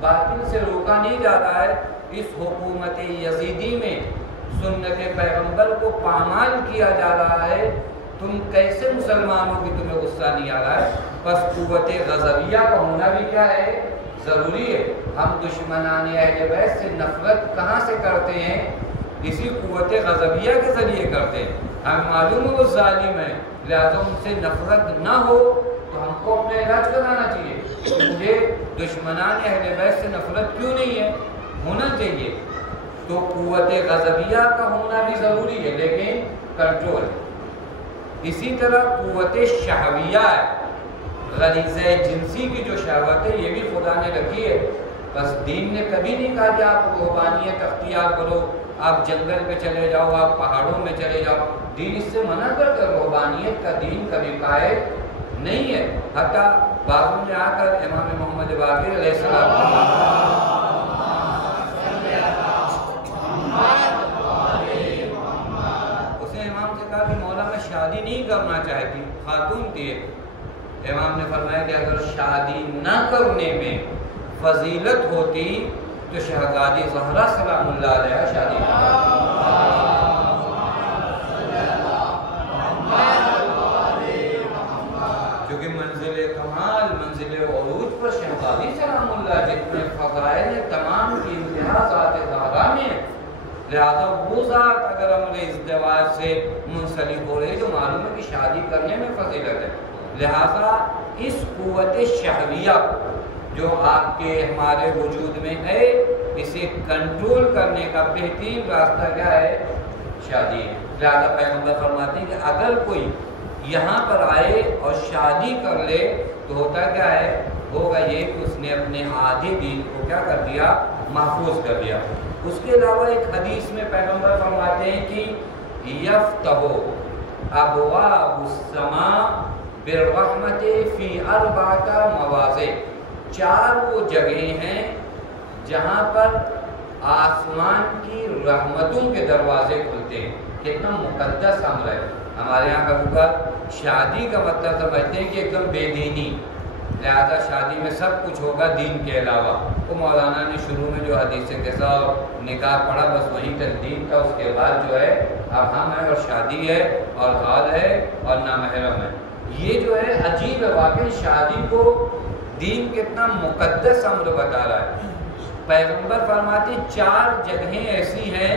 باطل سے روکا نہیں جا رہا ہے، اس حکومت یزیدی میں سنت پیغمبر کو پامال کیا جا رہا ہے، تم کیسے مسلمان ہو کہ تمہیں غصہ نہیں آ رہا ہے؟ بس قوت غضبیہ کا ہونا بھی کیا ہے، ضروری ہے۔ ہم دشمنان اہل بیت سے نفرت کہاں سے کرتے ہیں؟ اسی قوت غضبیہ کے ذریعے کرتے ہیں۔ ہمیں معلوم ہے وہ ظالم ہے، لہذا ان سے نفرت نہ ہو تو ہم کو اپنا علاج کرانا چاہیے۔ مجھے دشمنان اہل بیت سے نفرت کیوں نہیں ہے؟ ہونا چاہیے۔ تو قوت غضبیہ کا ہونا بھی ضروری ہے، لیکن کنٹرول۔ اسی طرح قوت شہویہ ہے، غریزہ جنسی کی جو شہوت ہے یہ بھی خدا نے رکھی ہے۔ بس دین نے کبھی نہیں کہا کہ آپ روحانیت اختیار کرو، آپ جنگل میں چلے جاؤ، آپ پہاڑوں میں چلے جاؤ۔ دین اس سے منع کرتا ہے، روحانیت کا دین کبھی قائل نہیں ہے۔ حتیٰ بعضوں نے آ کر امام محمد باقر علیہ السلام شادی نہیں کرنا چاہتی، خاتون تھی، امام نے فرمایا کہ اگر شادی نہ کرنے میں فضیلت ہوتی تو شہزادی زہرا سلام اللہ علیہ شادی نہ کرتی، کیونکہ منزل کمال، منزل عروج پر شہزادی غازی سلام اللہ جتنے فضائل تمام کی انتہا ذات زہرا میں ہے، لہذا وہ ذات اگر عمل ازدواج سے منسلک ہو رہی تو معلوم ہے کہ شادی کرنے میں فضیلت ہے۔ لہذا اس قوت شہویہ جو آپ کے ہمارے وجود میں ہے، اسے کنٹرول کرنے کا بہترین راستہ کیا ہے؟ شادی ہے۔ لہذا پیغمبر فرماتے ہیں کہ اگر کوئی یہاں پر آئے اور شادی کر لے تو ہوتا کیا ہے؟ ہوگا یہ کہ اس نے اپنے آدھے دین کو کیا کر دیا؟ محفوظ کر دیا۔ اس کے علاوہ ایک حدیث میں پیغمبر فرماتے ہیں کہ یفتح ابواب السماء بالرحمت فی اربعۃ مواضع، 4 وہ جگہیں ہیں جہاں پر آسمان کی رحمتوں کے دروازے کھلتے ہیں۔ کتنا مقدس امر ہے۔ ہمارے یہاں کبھی کبھار شادی کا مطلب سمجھتے ہیں کہ ایک دم بے دینی، لہذا شادی میں سب کچھ ہوگا دین کے علاوہ۔ تو مولانا نے شروع میں جو حدیث قصہ اور نکاح پڑھا بس وہی تقدیم تھا، اس کے بعد جو ہے اب ہم ہیں اور شادی ہے اور حال ہے اور نامحرم ہے۔ یہ جو ہے عجیب ہے، واقعی شادی کو دین کتنا مقدس امر بتا رہا ہے۔ پیغمبر فرماتے 4 جگہیں ایسی ہیں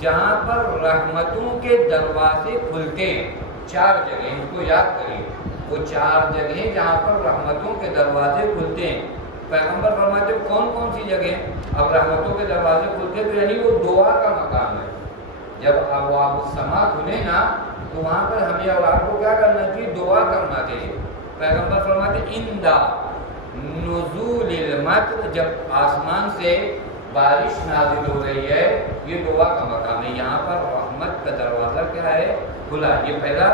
جہاں پر رحمتوں کے دروازے کھلتے ہیں۔ 4 جگہیں، ان کو یاد کریے، وہ 4 جگہیں جہاں پر رحمتوں کے دروازے کھلتے ہیں۔ پیغمبر فرماتے کون کون سی جگہیں؟ اب رحمتوں کے دروازے کھلتے تو یعنی وہ دعا کا مقام ہے۔ جب ابواب السماء کھلے نا تو وہاں پر ہمیں اور آپ کو کیا کرنا چاہیے؟ دعا کرنا چاہیے۔ پیغمبر فرماتے اندا نزول المطر، جب آسمان سے بارش نازل ہو رہی ہے یہ دعا کا مقام ہے، یہاں پر رحمت کا دروازہ کیا ہے؟ کھلا۔ یہ پہلا۔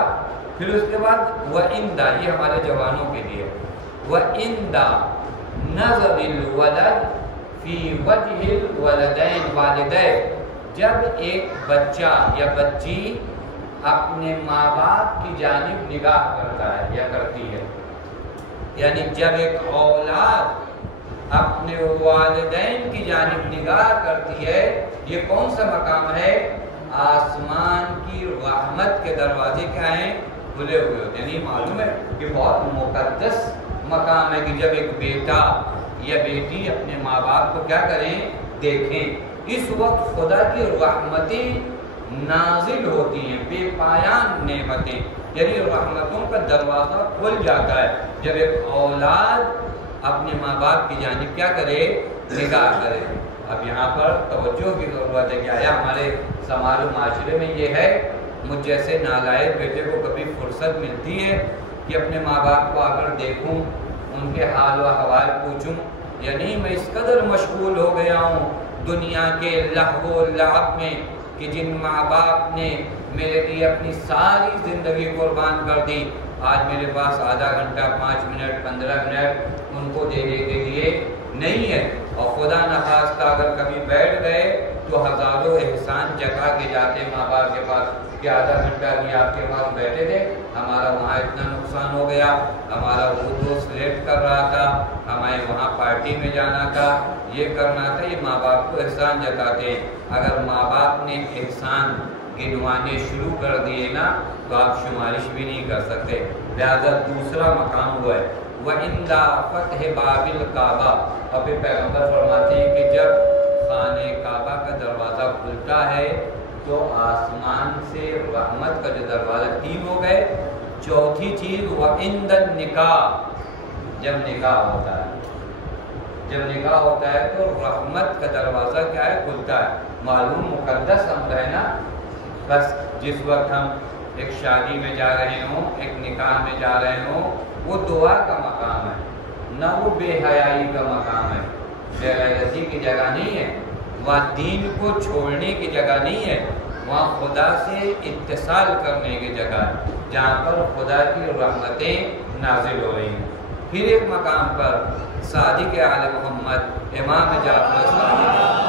پھر اس کے بعد وَإِنْدَا، یہ ہمارے جوانوں کے لیے، وَإِنْدَا نَظَرِ الْوَلَدِ فِي وَجْهِ الْوَلَدَيْنِ والدین، جب ایک بچہ یا بچی اپنے ماں باپ کی جانب نگاہ کرتا ہے یا کرتی ہے، یعنی جب ایک اولاد اپنے والدین کی جانب نگاہ کرتی ہے، یہ کون سا مقام ہے؟ آسمان کی رحمت کے دروازے کیا ہیں؟ کھلے ہوئے ہوتے ہیں۔ یعنی معلوم ہے کہ بہت مقدس مقام ہے کہ جب ایک بیٹا یا بیٹی اپنے ماں باپ کو کیا کریں؟ دیکھیں۔ اس وقت خدا کی رحمتیں نازل ہوتی ہیں، بے پایان نعمتیں، یعنی رحمتوں کا دروازہ کھل جاتا ہے جب ایک اولاد اپنے ماں باپ کی جانب کیا کرے؟ نگاہ کرے۔ اب یہاں پر توجہ کی ضرورت ہے کہ آیا ہمارے سماج و معاشرے میں یہ ہے؟ مجھ جیسے نالائق بیٹے کو کبھی فرصت ملتی ہے کہ اپنے ماں باپ کو آ کر دیکھوں، ان کے حال و احوال پوچھوں؟ یعنی میں اس قدر مشغول ہو گیا ہوں دنیا کے لہو و لعب میں کہ جن ماں باپ نے میرے لیے اپنی ساری زندگی قربان کر دی، آج میرے پاس آدھا گھنٹہ، 5 منٹ، 15 منٹ ان کو دینے کے لیے نہیں ہے۔ اور خدا نخواستہ اگر کبھی بیٹھ گئے تو ہزاروں احسان جگا کے جاتے ماں باپ کے پاس کہ آدھا گھنٹہ بھی آپ کے پاس بیٹھے تھے، ہمارا وہاں اتنا نقصان ہو گیا، ہمارا وہ دوست لیٹ کر رہا تھا، ہمیں وہاں پارٹی میں جانا تھا، یہ کرنا تھا۔ یہ ماں باپ کو احسان جتاتے ہیں۔ اگر ماں باپ نے احسان گنوانے شروع کر دیے نا تو آپ شمارش بھی نہیں کر سکتے۔ لہذا دوسرا مقام ہوا ہے وَإِنْدَا فَتْحِ بَابِ الْكَعْبَةِ، اور پھر پیغمبر فرماتے ہیں کہ جب خانہ کعبہ کا دروازہ کھلتا ہے تو آسمان سے رحمت کا جو دروازہ 3 ہو گئے۔ چوتھی چیز وَإِنْدَ النِّكَاحِ، جب نکاح ہوتا ہے، جب نکاح ہوتا ہے تو رحمت کا دروازہ کیا ہے؟ کھلتا ہے۔ معلوم مقدس امر ہے نا۔ بس جس وقت ہم ایک شادی میں جا رہے ہوں، ایک نکاح میں جا رہے ہوں، وہ دعا کا مقام ہے، نہ وہ بے حیائی کا مقام ہے۔ بے غیرتی کی جگہ نہیں ہے، وہاں دین کو چھوڑنے کی جگہ نہیں ہے، وہاں خدا سے اتصال کرنے کی جگہ ہے جہاں پر خدا کی رحمتیں نازل ہو رہی ہیں۔ پھر ایک مقام پر صادق اعلی محمد امام جعفر صادق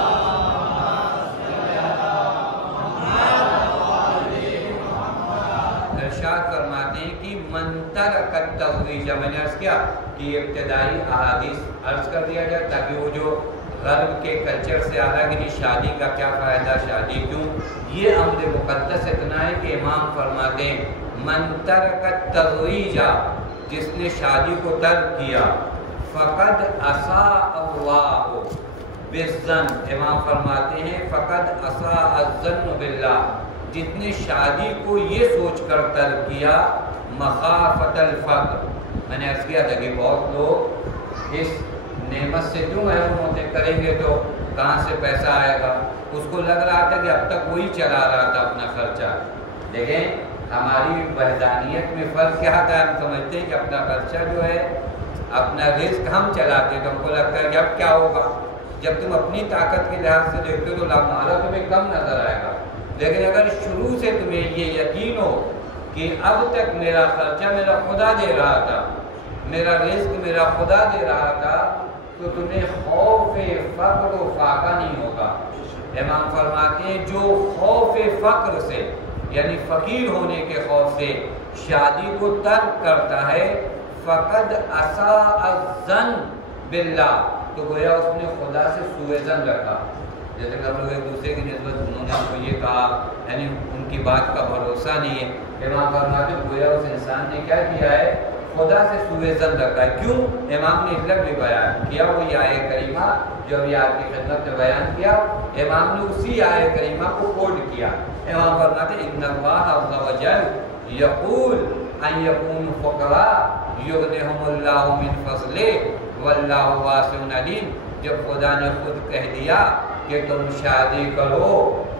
ارشاد فرماتے ہیں کہ من ترک التزویج، میں نے عرض کیا کہ ابتدائی احادیث عرض کر دیا جائے تاکہ وہ جو غرب کے کلچر سے آدھا کہ نہیں شادی کا کیا فائدہ، شادی کیوں، یہ امر مقدس اتنا ہے کہ امام فرماتے ہیں من ترک التزویج، جس نے شادی کو ترک کیا، فقد اساء اللہ بالظن، امام فرماتے ہیں فقد اساء الظن باللہ، جس نے شادی کو یہ سوچ کر ترک کیا مخافت الفقر، میں نے عرض کیا تھا کہ بہت لوگ اس نعمت سے کیوں محروم ہوتے، کریں گے تو کہاں سے پیسہ آئے گا، اس کو لگ رہا تھا کہ اب تک وہی چلا رہا تھا اپنا خرچہ۔ دیکھیں ہماری وحدانیت میں فرق کیا آتا ہے، ہم سمجھتے ہیں کہ اپنا خرچہ جو ہے، اپنا رزق ہم چلاتے ہیں تو ہم کو لگتا ہے کہ اب کیا ہوگا، جب تم اپنی طاقت کے لحاظ سے دیکھتے ہو تو ہمارا تمہیں کم نظر آئے گا، لیکن اگر شروع سے تمہیں یہ یقین ہو کہ اب تک میرا خرچہ میرا خدا دے رہا تھا، میرا رزق میرا خدا دے رہا تھا، تو تمہیں خوف فقر و فاقہ نہیں ہوگا۔ امام فرماتے ہیں جو خوف فقر سے یعنی فقیر ہونے کے خوف سے شادی کو ترک کرتا ہے فقد اساء الظن باللہ، تو گویا اس نے خدا سے سوء ظن رکھا۔ جیسے کہ ہم لوگ ایک دوسرے کی نسبت انہوں نے کو یہ کہا، یعنی ان کی بات کا بھروسہ نہیں ہے۔ امام فرماتے ہیں گویا اس انسان نے کیا کیا ہے، خدا سے سوء ظن رکھا ہے۔ کیوں؟ امام نے اس بھی بیان کیا، وہی آیہ کریمہ جو ابھی آپ کی خدمت میں بیان کیا، امام نے اسی آیہ کریمہ کو کوٹ کیا۔ امام فرماتے ہیں ان اللہ عز وجل یقول ان یکونوا فقراء یغنیہم اللہ من فضلہ واللہ واسع علیم، جب خدا نے خود کہہ دیا کہ تم شادی کرو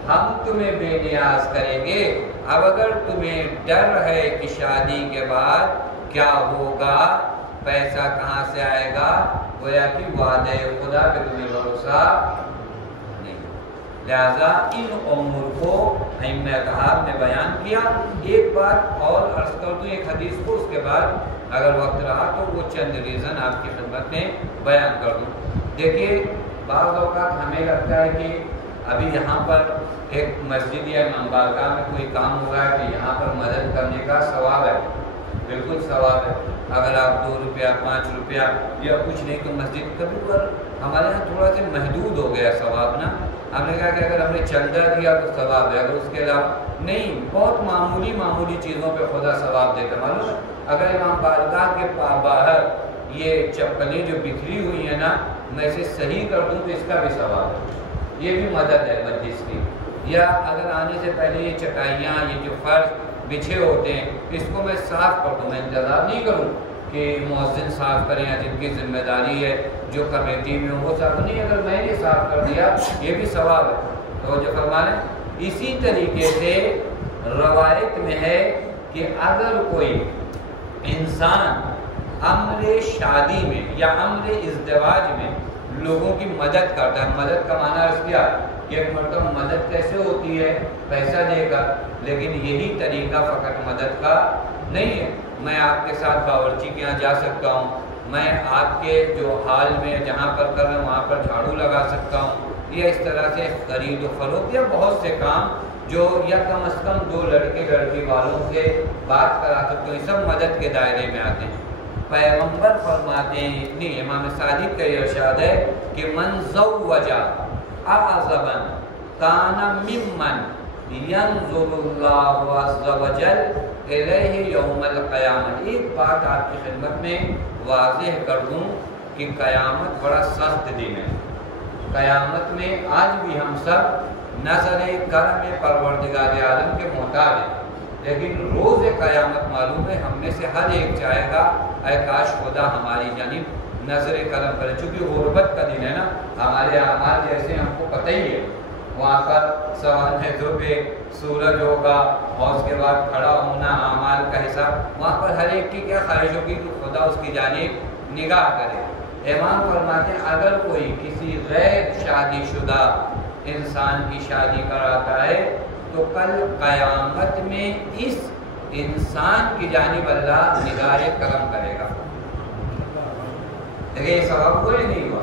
ہم تمہیں بے نیاز کریں گے، اب اگر تمہیں ڈر ہے کہ شادی کے بعد کیا ہوگا، پیسہ کہاں سے آئے گا، گویا کہ وعدہ خدا پہ تمہیں بھروسہ نہیں، لہذا ان امور کو ائمہ اطہار نے بیان کیا۔ ایک بات اور عرض کر دوں ایک حدیث کو، اس کے بعد اگر وقت رہا تو وہ چند ریزن آپ کی خدمت میں بیان کر دوں۔ دیکھیے بعض اوقات ہمیں لگتا ہے کہ ابھی یہاں پر ایک مسجد یا امام بارگاہ میں کوئی کام ہو رہا ہے کہ یہاں پر مدد کرنے کا ثواب ہے، بالکل ثواب ہے، اگر آپ 2 روپیہ 5 روپیہ یا کچھ نہیں تو مسجد کبھی پر ہمارے یہاں تھوڑا سا محدود ہو گیا ثواب نا، ہم نے کہا کہ اگر ہم نے چندہ دیا تو ثواب ہے، اگر اس کے علاوہ نہیں، بہت معمولی چیزوں پہ خدا ثواب دیتا ہے۔ معلوم ہے اگر امام بارگاہ کے باہر یہ چپلیں جو بکھری ہوئی ہیں نا، میں اسے صحیح کر دوں تو اس کا بھی ثواب ہے، یہ بھی مدد ہے مسجد کی، یا اگر آنے سے پہلے یہ چٹائیاں یہ جو فرش بچھے ہوتے ہیں اس کو میں صاف کر دوں، میں انتظار نہیں کروں کہ مؤذن صاف کریں یا جن کی ذمہ داری ہے جو کمیٹی میں ہو وہ صاف نہیں، اگر میں نے صاف کر دیا یہ بھی ثواب ہے۔ تو جو فرما رہے ہیں اسی طریقے سے روایت میں ہے کہ اگر کوئی انسان امر شادی میں یا امر ازدواج میں لوگوں کی مدد کرتا ہے، مدد کا معنی اس کیا کہ ایک مرتبہ مدد کیسے ہوتی ہے، پیسہ دے گا، لیکن یہی طریقہ فقط مدد کا نہیں ہے، میں آپ کے ساتھ باورچی کے یہاں جا سکتا ہوں، میں آپ کے جو حال میں جہاں پر کر رہا ہوں وہاں پر جھاڑو لگا سکتا ہوں، یا اس طرح سے خرید و فروخت یا بہت سے کام جو یا کم از کم 2 لڑکے لڑکی والوں سے بات کرا سکتے ہیں، سب مدد کے دائرے میں آتے ہیں۔ پیغمبر فرماتے ہیں، اتنی امام صادق کا یہ ارشاد ہے کہ من زوج اعزبا کان ممن ینظر اللہ عز وجل الیہ یوم القیامہ۔ ایک بات آپ کی خدمت میں واضح کر دوں کہ قیامت بڑا سخت دن ہے، قیامت میں آج بھی ہم سب نظر کرم پروردگار عالم کے محتاج ہیں، لیکن روز قیامت معلوم ہے ہم میں سے ہر ایک چاہے گا اے کاش خدا ہماری جانب نظر کرم کرے، چونکہ غربت کا دن ہے نا، ہمارے اعمال جیسے ہم کو پتہ ہی ہے، وہاں پر سوانح پہ سورج ہوگا اور اس کے بعد کھڑا ہونا اعمال کا حساب، وہاں پر ہر ایک کی کیا خواہش ہوگی کہ خدا اس کی جانب نگاہ کرے۔ امام فرماتے ہیں اگر کوئی کسی غیر شادی شدہ انسان کی شادی کراتا ہے تو کل قیامت میں اس انسان کی جانب اللہ نگاہ کرم کرے گا۔ دیکھیں یہ ثواب ہوا یا نہیں ہوا،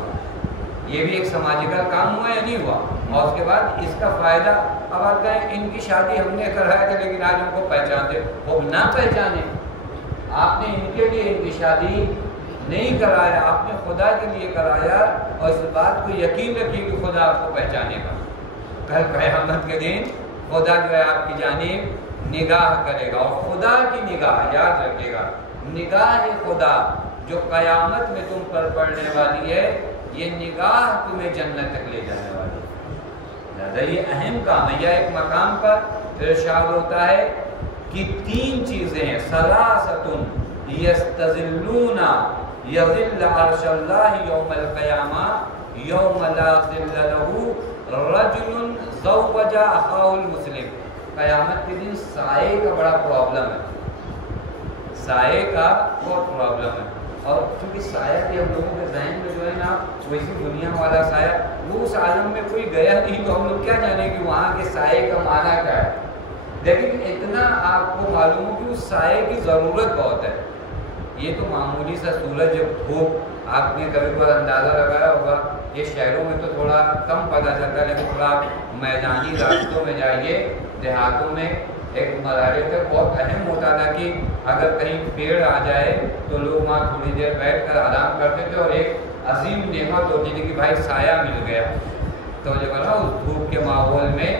یہ بھی ایک سماجی کا کام ہوا یا نہیں ہوا، اور اس کے بعد اس کا فائدہ اب آپ کہیں ان کی شادی ہم نے کرایا تھا لیکن آج ان کو پہچانتے، وہ نہ پہچانے، آپ نے ان کے لیے ان کی شادی نہیں کرایا، آپ نے خدا کے لیے کرایا، اور اس بات کو یقین رکھیے کہ خدا آپ کو پہچانے گا، کل قیامت کے دن خدا جو ہے آپ کی جانب نگاہ کرے گا، اور خدا کی نگاہ یاد رکھے گا، نگاہ خدا جو قیامت میں تم پر پڑنے والی ہے، یہ نگاہ تمہیں جنت تک لے جانے والی ہے۔ لہذا یہ اہم کام ہے۔ یا ایک مقام پر ارشاد ہوتا ہے کہ 3 چیزیں ہیں، ثلاثۃ یستظلون یظل عرش اللہ یوم القیامہ یوم لا ظل لہ رجل زوج اخاہ المسلم۔ قیامت کے دن سائے کا بڑا پرابلم ہے، سائے کا بہت پرابلم ہے۔ اور چونکہ سایہ کے ہم لوگوں کے ذہن میں جو ہے نا ویسی دنیا والا سایہ، وہ اس عالم میں کوئی گیا نہیں تو ہم لوگ کیا جانیں کہ وہاں کے سائے کا معنی کیا ہے۔ لیکن اتنا آپ کو معلوم ہو کہ اس سائے کی ضرورت بہت ہے۔ یہ تو معمولی سا سورج دھوپ آپ نے کبھی کوئی اندازہ لگایا ہوگا، یہ شہروں میں تو تھوڑا کم پتہ چلتا ہے، لیکن تھوڑا میدانی راستوں میں جائیے، دیہاتوں میں ایک مدارس تک بہت اہم ہوتا تھا کہ اگر کہیں پیڑ آ جائے تو لوگ وہاں تھوڑی دیر بیٹھ کر آرام کرتے تھے، اور ایک عظیم نعمت ہوتی تھی کہ بھائی سایہ مل گیا۔ تو جو ہے نا اس دھوپ کے ماحول میں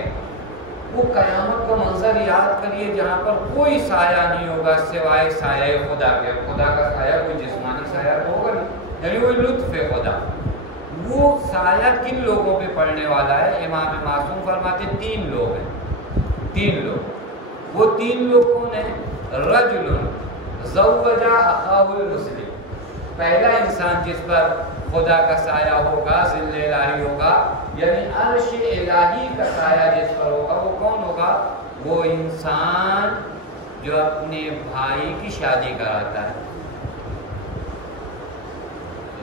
وہ قیامت کا منظر یاد کریے جہاں پر کوئی سایہ نہیں ہوگا سوائے سایہ خدا کے۔ خدا کا سایہ کوئی جسمانی سایہ تو ہوگا نہیں، یعنی وہی لطف ہے خدا۔ وہ سایہ کن لوگوں پہ پڑنے والا ہے؟ امام معصوم فرماتے 3 لوگ ہیں، 3 لوگ۔ وہ 3 لوگوں نے رجل زوج اخاہ المسلم، پہلا انسان جس پر خدا کا سایہ ہوگا، ظل الہی ہوگا، یعنی عرش الہی کا سایہ جس پر ہوگا، وہ کون ہوگا؟ وہ انسان جو اپنے بھائی کی شادی کراتا ہے،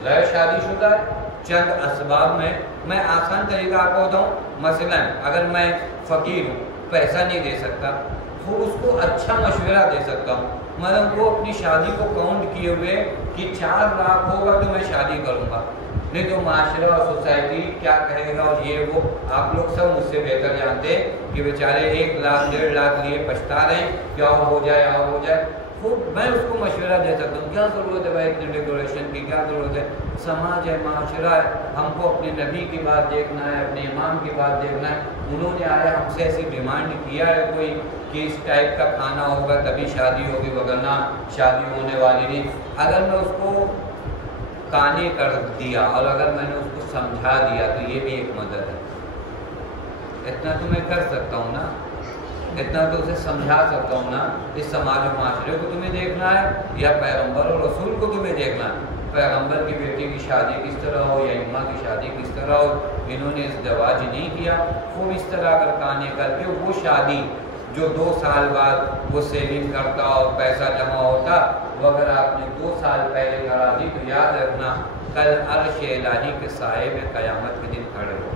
غیر شادی شدہ ہے۔ چند اسباب میں آسان طریقہ آپ کو بتاؤں، مثلا اگر میں فقیر ہوں، پیسہ نہیں دے سکتا، تو اس کو اچھا مشورہ دے سکتا ہوں، مطلب وہ اپنی شادی کو کاؤنٹ کیے ہوئے کہ 4 لاکھ ہوگا تو میں شادی کروں گا، نہیں تو معاشرہ اور سوسائٹی کیا کہے گا، اور یہ وہ آپ لوگ سب مجھ سے بہتر جانتے کہ بیچارے 1 لاکھ 1.5 لاکھ لیے پچھتا رہے ہیں، کیا ہو جائے اور ہو جائے۔ خوب میں اس کو مشورہ دے سکتا ہوں، کیا ضرورت ہے بھائی اتنے ڈیکوریشن کی، کیا ضرورت ہے، سماج ہے، معاشرہ ہے، ہم کو اپنے نبی کی بات دیکھنا ہے، اپنے امام کی بات دیکھنا ہے۔ انہوں نے آیا ہم سے ایسی ڈیمانڈ کیا ہے کوئی کہ اس ٹائپ کا کھانا ہوگا تبھی شادی ہوگی، ورنہ شادی ہونے والی نہیں۔ اگر میں اس کو کانے کر دیا اور اگر میں نے اس کو سمجھا دیا تو یہ بھی ایک مدد ہے۔ اتنا تو میں کر سکتا ہوں نا، اتنا تو اسے سمجھا سکتا ہوں نا۔ اس سماج و معاشرے کو تمہیں دیکھنا ہے یا پیغمبر اور رسول کو تمہیں دیکھنا ہے؟ پیغمبر کی بیٹی کی شادی کس طرح ہو یا اماں کی شادی کس طرح ہو، انہوں نے ازدواج نہیں کیا، خوب اس طرح اگر کانے کر کے وہ شادی جو 2 سال بعد وہ سیونگ کرتا اور پیسہ جمع ہوتا، وہ اگر آپ نے 2 سال پہلے کرا دی تو یاد رکھنا کل عرش الہی کے سائے میں قیامت کے دن کھڑے ہو،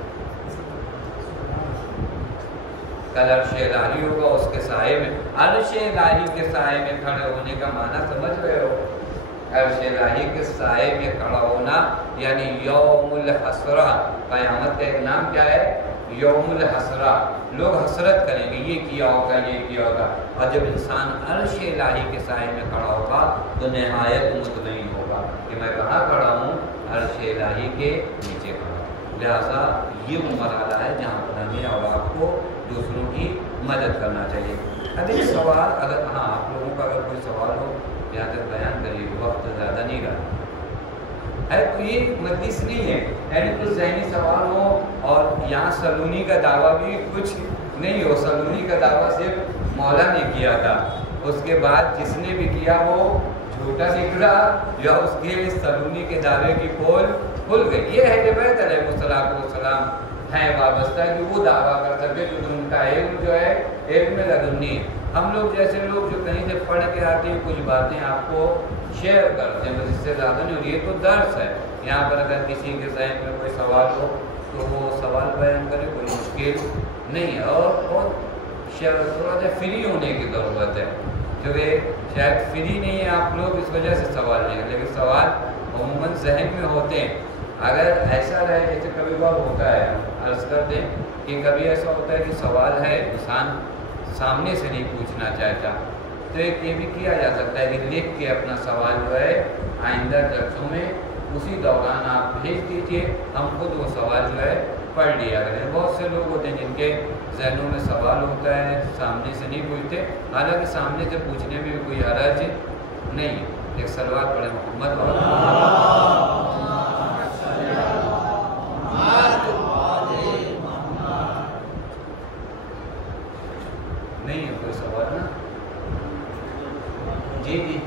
کل عرش الہی ہوگا اس کے سائے میں۔ عرش الہی کے سائے میں کھڑے ہونے کا معنی سمجھ رہے ہو؟ عرش الہی کے سائے میں کھڑا ہونا یعنی یوم الحسرہ، قیامت کا ایک نام کیا ہے؟ یوم الحسرہ۔ لوگ حسرت کریں گے یہ کیا ہوگا یہ کیا ہوگا، اور جب انسان عرش الہی کے سائے میں کھڑا ہوگا تو نہایت مطمئن ہوگا کہ میں کہاں کھڑا ہوں؟ عرش الہی کے نیچے کھڑا ہوں۔ لہٰذا یہ وہ مرحلہ ہے جہاں پر ہمیں اور آپ کو دوسروں کی مدد کرنا چاہیے۔ اب ایک سوال اگر آپ لوگوں کا اگر کوئی سوال ہو یہاں تک بیان کریے، وقت زیادہ نہیں رہا ہے، تو یہ مجلس نہیں ہے، یعنی کچھ ذہنی سوال ہو، اور یہاں سلونی کا دعویٰ بھی کچھ نہیں ہو۔ سلونی کا دعویٰ صرف مولا نے کیا تھا، اس کے بعد جس نے بھی کیا وہ جھوٹا نکلا یا اس کے سلونی کے دعوے کی پول کھل گئی۔ یہ اہل بیت علیہ السلام ہے وابستہ کہ وہ دعویٰ کر سکے جو ان کا علم جو ہے علم لدنی ہے۔ ہم لوگ جیسے لوگ جو کہیں سے پڑھ کے آتے ہیں کچھ باتیں آپ کو شیئر کرتے ہیں، بس اس سے زیادہ نہیں، اور یہ تو درس ہے۔ یہاں پر اگر کسی کے ذہن میں کوئی سوال ہو تو وہ سوال بیان کرے، کوئی مشکل نہیں ہے، اور تھوڑا سا فری ہونے کی ضرورت ہے، کیونکہ شاید فری نہیں ہے آپ لوگ اس وجہ سے سوال نہیں ہے، لیکن سوال عموماً ذہن میں ہوتے ہیں۔ اگر ایسا رہے جیسے کبھی بار ہوتا ہے، عرض کر دیں کہ کبھی ایسا ہوتا ہے کہ سوال ہے انسان سامنے سے نہیں پوچھنا چاہتا، تو ایک یہ بھی کیا جا سکتا ہے کہ لکھ کے اپنا سوال جو ہے آئندہ جلسوں میں اسی دوران آپ بھیج دیجئے، ہم خود وہ سوال جو ہے پڑھ لیا کریں۔ بہت سے لوگ ہوتے ہیں جن کے ذہنوں میں سوال ہوتا ہے، سامنے سے نہیں پوچھتے، حالانکہ سامنے سے پوچھنے میں بھی کوئی حرج نہیں ہے، ایک سلوات پڑھے محمد نہیں ہے کوئی سوال نا؟ جی جی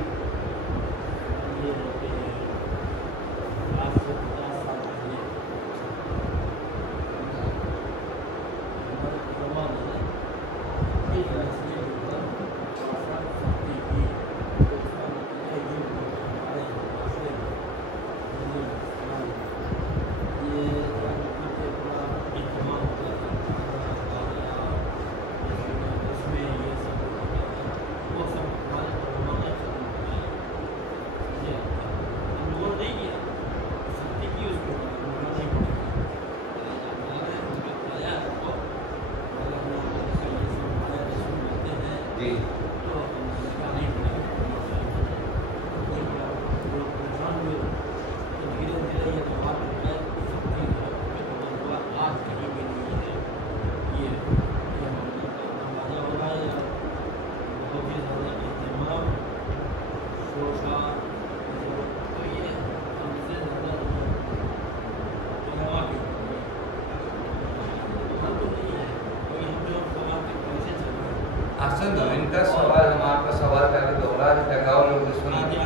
ان کا سوال ہم آپ کا سوال کر کے دوہرا دیتے ہیں گاؤں لوگ سنیں.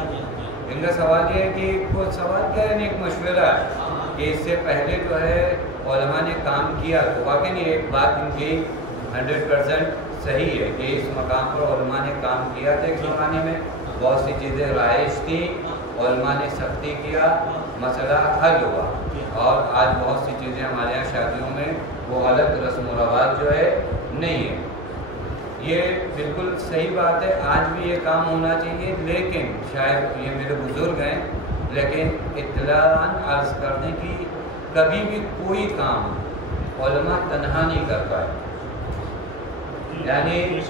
ان کا سوال یہ ہے کہ کوئی سوال کیا ہے ایک مشورہ ہے کہ اس سے پہلے جو ہے علماء نے کام کیا تو واقعی ایک بات ان کی 100% صحیح ہے کہ اس مقام پر علماء نے کام کیا تھا. ایک زمانے میں بہت سی چیزیں رائج تھیں, علماء نے سختی کیا, مسئلہ حل ہوا. اور آج بہت سی چیزیں ہمارے یہاں شادیوں میں وہ غلط رسم و رواج جو ہے نہیں ہے. یہ بالکل صحیح بات ہے, آج بھی یہ کام ہونا چاہیے. لیکن شاید یہ میرے بزرگ ہیں, لیکن اطلاعاً عرض کر دیں کہ کبھی بھی کوئی کام علماء تنہا نہیں کر پائے. یعنی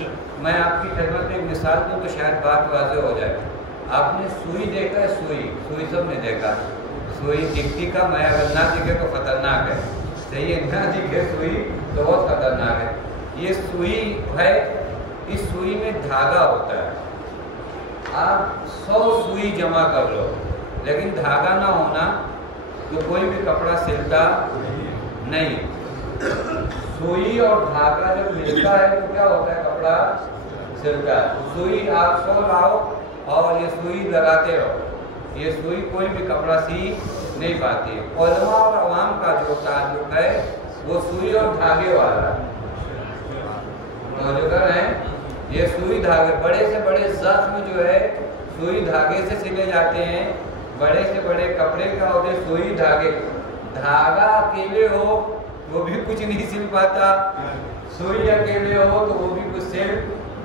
میں آپ کی خدمت میں ایک مثال دوں تو شاید بات واضح ہو جائے. آپ نے سوئی دیکھا ہے, سوئی سب نے دیکھا. سوئی دکھتی کا میں اگر نہ دکھے تو خطرناک ہے, صحیح ہے, نہ دکھے سوئی تو بہت خطرناک ہے. یہ سوئی ہے, اس سوئی میں دھاگا ہوتا ہے. آپ 100 سوئی جمع کر لو لیکن دھاگا نہ ہونا تو کوئی بھی کپڑا سلتا نہیں. سوئی اور دھاگا جب ملتا ہے تو کیا ہوتا ہے, کپڑا سلتا ہے. سوئی آپ 100 لاؤ اور یہ سوئی لگاتے رہو, یہ سوئی کوئی بھی کپڑا سی نہیں پاتی. علماء اور عوام کا جو تعلق ہے وہ سوئی اور دھاگے والا ہے. یہ سوئی دھاگے, بڑے سے بڑے زخم جو ہے سوئی دھاگے سے سلے جاتے ہیں. بڑے سے بڑے کپڑے کا ہوتے سوئی دھاگے. دھاگا اکیلے ہو وہ بھی کچھ نہیں سل پاتا, سوئی اکیلے ہو تو وہ بھی کچھ سل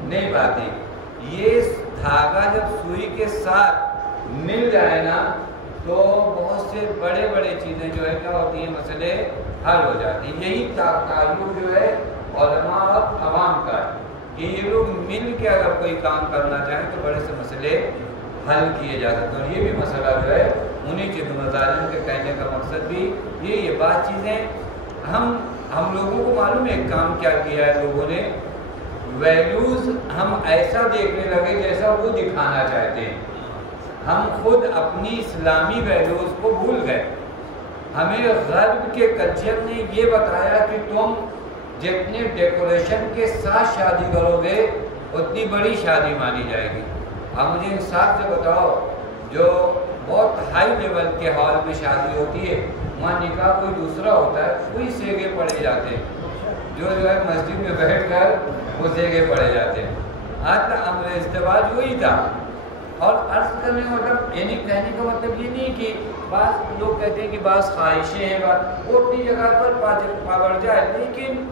نہیں پاتی. یہ دھاگا جب سوئی کے ساتھ مل جائے نا تو بہت سے بڑے بڑے چیزیں جو ہے کیا ہوتی ہیں, مسئلے حل ہو جاتی ہیں. یہی تعلق جو ہے علماء اور عوام کا ہے کہ یہ لوگ مل کے اگر کوئی کام کرنا چاہیں تو بڑے سے مسئلے حل کیے جا سکتے ہیں. اور یہ بھی مسئلہ جو ہے انہیں چیز مظالم کے کہنے کا مقصد بھی یہ بات چیزیں ہم لوگوں کو معلوم ہے. ایک کام کیا کیا ہے لوگوں نے, ویلیوز ہم ایسا دیکھنے لگے جیسا وہ دکھانا چاہتے ہیں. ہم خود اپنی اسلامی ویلیوز کو بھول گئے. ہمیں غرب کے کلچر نے یہ بتایا کہ تم جتنے ڈیکوریشن کے ساتھ شادی کرو گے اتنی بڑی شادی مانی جائے گی. اب مجھے انصاف سے بتاؤ, جو بہت ہائی لیول کے ہال میں شادی ہوتی ہے وہاں نکاح کوئی دوسرا ہوتا ہے, وہی سیگے پڑے جاتے ہیں. جو ہے مسجد میں بیٹھ کر وہ سیگے پڑے جاتے ہیں. آج کا امر ازدواج وہی تھا. اور عرض کرنے کا مطلب یعنی کہنے کا مطلب یہ نہیں کہ بعض لوگ کہتے ہیں کہ بعض خواہشیں ہیں وہ اپنی جگہ پر پابڑ جائے, لیکن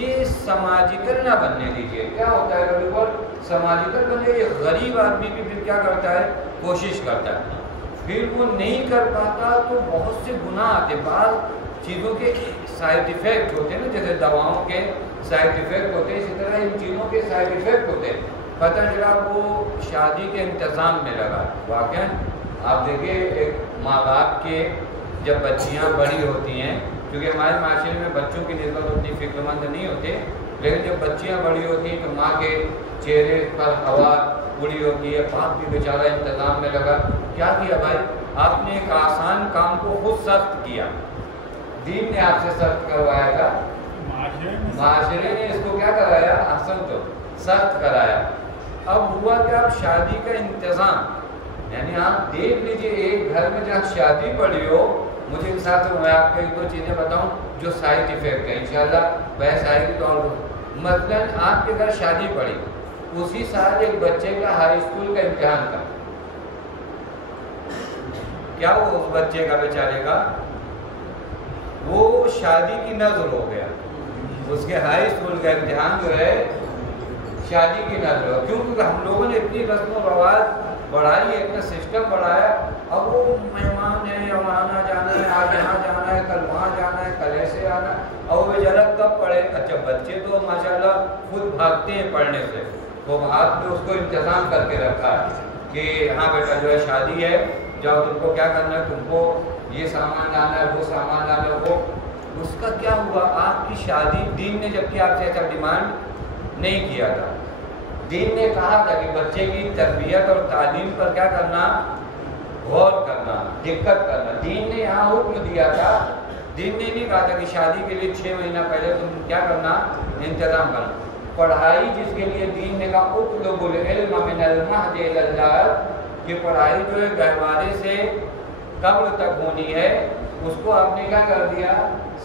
یہ سماجیکل نہ بننے دیجیے. کیا ہوتا ہے کبھی پر سماجیکل بننے, یہ غریب آدمی بھی پھر کیا کرتا ہے, کوشش کرتا ہے, پھر وہ نہیں کر پاتا تو بہت سے گناہ آتے. بعض چیزوں کے سائیڈ ایفیکٹ ہوتے ہیں نا, جیسے دواؤں کے سائیڈ ایفیکٹ ہوتے ہیں, اسی طرح ان چیزوں کے سائیڈ ایفیکٹ ہوتے ہیں. پتہ چلا وہ شادی کے انتظام میں لگا. واقعا آپ دیکھیں ایک ماں باپ کے جب بچیاں بڑی ہوتی ہیں, کیونکہ ہمارے معاشرے میں بچوں کی نسبت اتنی فکر مند نہیں ہوتے, لیکن جب بچیاں بڑی ہوتی ہیں تو ماں کے چہرے پر ہوا بوڑھی ہوتی ہے، باپ بھی بیچارہ انتظام میں لگا. کیا کیا بھائی؟ آپ نے ایک آسان کام کو خود سخت کیا. دین نے آپ سے سخت کروایا تھا، معاشرے نے اس کو کیا کرایا؟ احسن تو سخت کرایا. اب ہوا کہ آپ شادی کا انتظام، یعنی آپ دیکھ لیجئے ایک گھر میں جہاں شادی پڑی ہو، مجھے ساتھ میں آپ کو ایک دو چیزیں بتاؤں جو سائڈ ایفیکٹ ہے، انشاءاللہ بحث آئے گی. تو مثلاً آپ کے گھر شادی پڑی، اسی سال ایک بچے کا ہائی اسکول کا امتحان تھا. کیا وہ اس بچے کا بیچارے کا وہ شادی کی نظر ہو گیا، اس کے ہائی اسکول کا امتحان جو ہے شادی کی نظر ہو. کیونکہ ہم لوگوں نے اتنی رسم و رواج بڑھائی ہے، اتنا سسٹم بڑھایا. اب وہ مہمان ہے، اب آنا جانا ہے، آج یہاں جانا ہے، کل وہاں جانا ہے، کل ایسے آنا ہے. اور وہ بیچارہ کب پڑھے؟ اچھا بچے تو ماشاءاللہ خود بھاگتے ہیں پڑھنے سے، وہ آپ نے اس کو انتظام کر کے رکھا ہے کہ ہاں بیٹا جو ہے شادی ہے، جاؤ تم کو کیا کرنا ہے، تم کو یہ سامان لانا ہے، وہ سامان لانا ہے. وہ اس کا کیا ہوا؟ آپ کی شادی دین نے جبکہ آپ سے ایسا ڈیمانڈ نہیں کیا تھا. دین نے کہا تھا کہ بچے کی تربیت اور تعلیم پر کیا کرنا؟ غور کرنا، دقت کرنا. دین نے یہاں حکم دیا تھا. دین نے نہیں کہا تھا کہ شادی کے لیے 6 مہینہ پہلے تم کیا کرنا؟ انتظام کرنا. پڑھائی جس کے لیے دین نے کہا اطلبوا العلم من المہد الی اللحد، کہ پڑھائی جو ہے گہوارے سے قبر تک ہونی ہے، اس کو آپ نے کیا کر دیا؟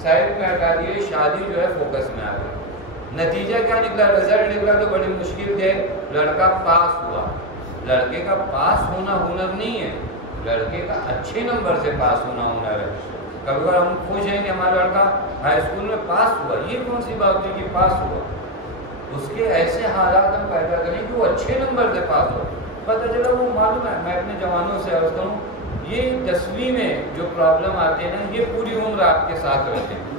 سائڈ میں ہٹا دیے. شادی جو ہے فوکس میں آ گئی. نتیجہ کیا نکلا؟ رزلٹ نکلا تو بڑی مشکل تھے. لڑکا پاس ہوا. لڑکے کا پاس ہونا ہنر نہیں ہے، لڑکے کا اچھے نمبر سے پاس ہونا ہنر ہے. کبھی بار ہم خوش ہیں کہ ہمارا لڑکا ہائی اسکول میں پاس ہوا، یہ کون سی بات ہے کہ پاس ہوا؟ اس کے ایسے حالات ہم پیدا کریں کہ وہ اچھے نمبر سے پاس ہو. پتہ چلا وہ معلوم ہے، میں اپنے جوانوں سے عرض کروں، یہ 10ویں میں جو پرابلم آتے ہیں نا، یہ پوری عمر آپ کے ساتھ رہتے ہیں.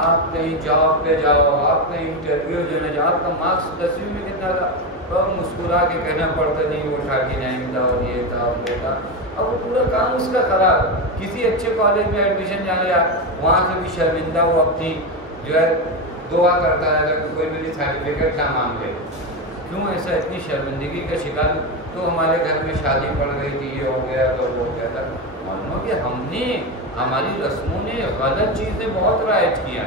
آپ کہیں جاب پہ جاؤ، آپ کہیں انٹرویو دینے جاؤ، آپ کا مارکس 10ویں میں کتنا تھا، تو مسکرا کے کہنا پڑتا نہیں وہ اٹھا کے نہیں تھا اور یہ تھا اور یہ تھا. اب وہ پورا کام اس کا خراب. کسی اچھے کالج میں ایڈمیشن جانے جا، وہاں سے بھی شرمندہ وہ اپنی جو ہے دعا کرتا ہے کہ کوئی میری سرٹیفکیٹ نہ مانگ لے. کیوں ایسا اتنی شرمندگی کا شکار؟ تو ہمارے گھر میں شادی پڑ گئی تھی، یہ ہو گیا تو وہ کیا تھا. معلوم کہ ہم نے ہماری رسموں نے غلط چیزیں بہت رائج کیا.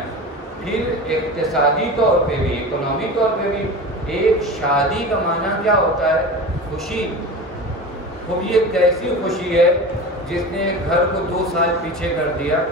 پھر اقتصادی طور پہ بھی، اکنامی طور پہ بھی، ایک شادی کا معنی کیا ہوتا ہے؟ خوشی. خوب یہ کیسی خوشی ہے جس نے گھر کو 2 سال پیچھے کر دیا،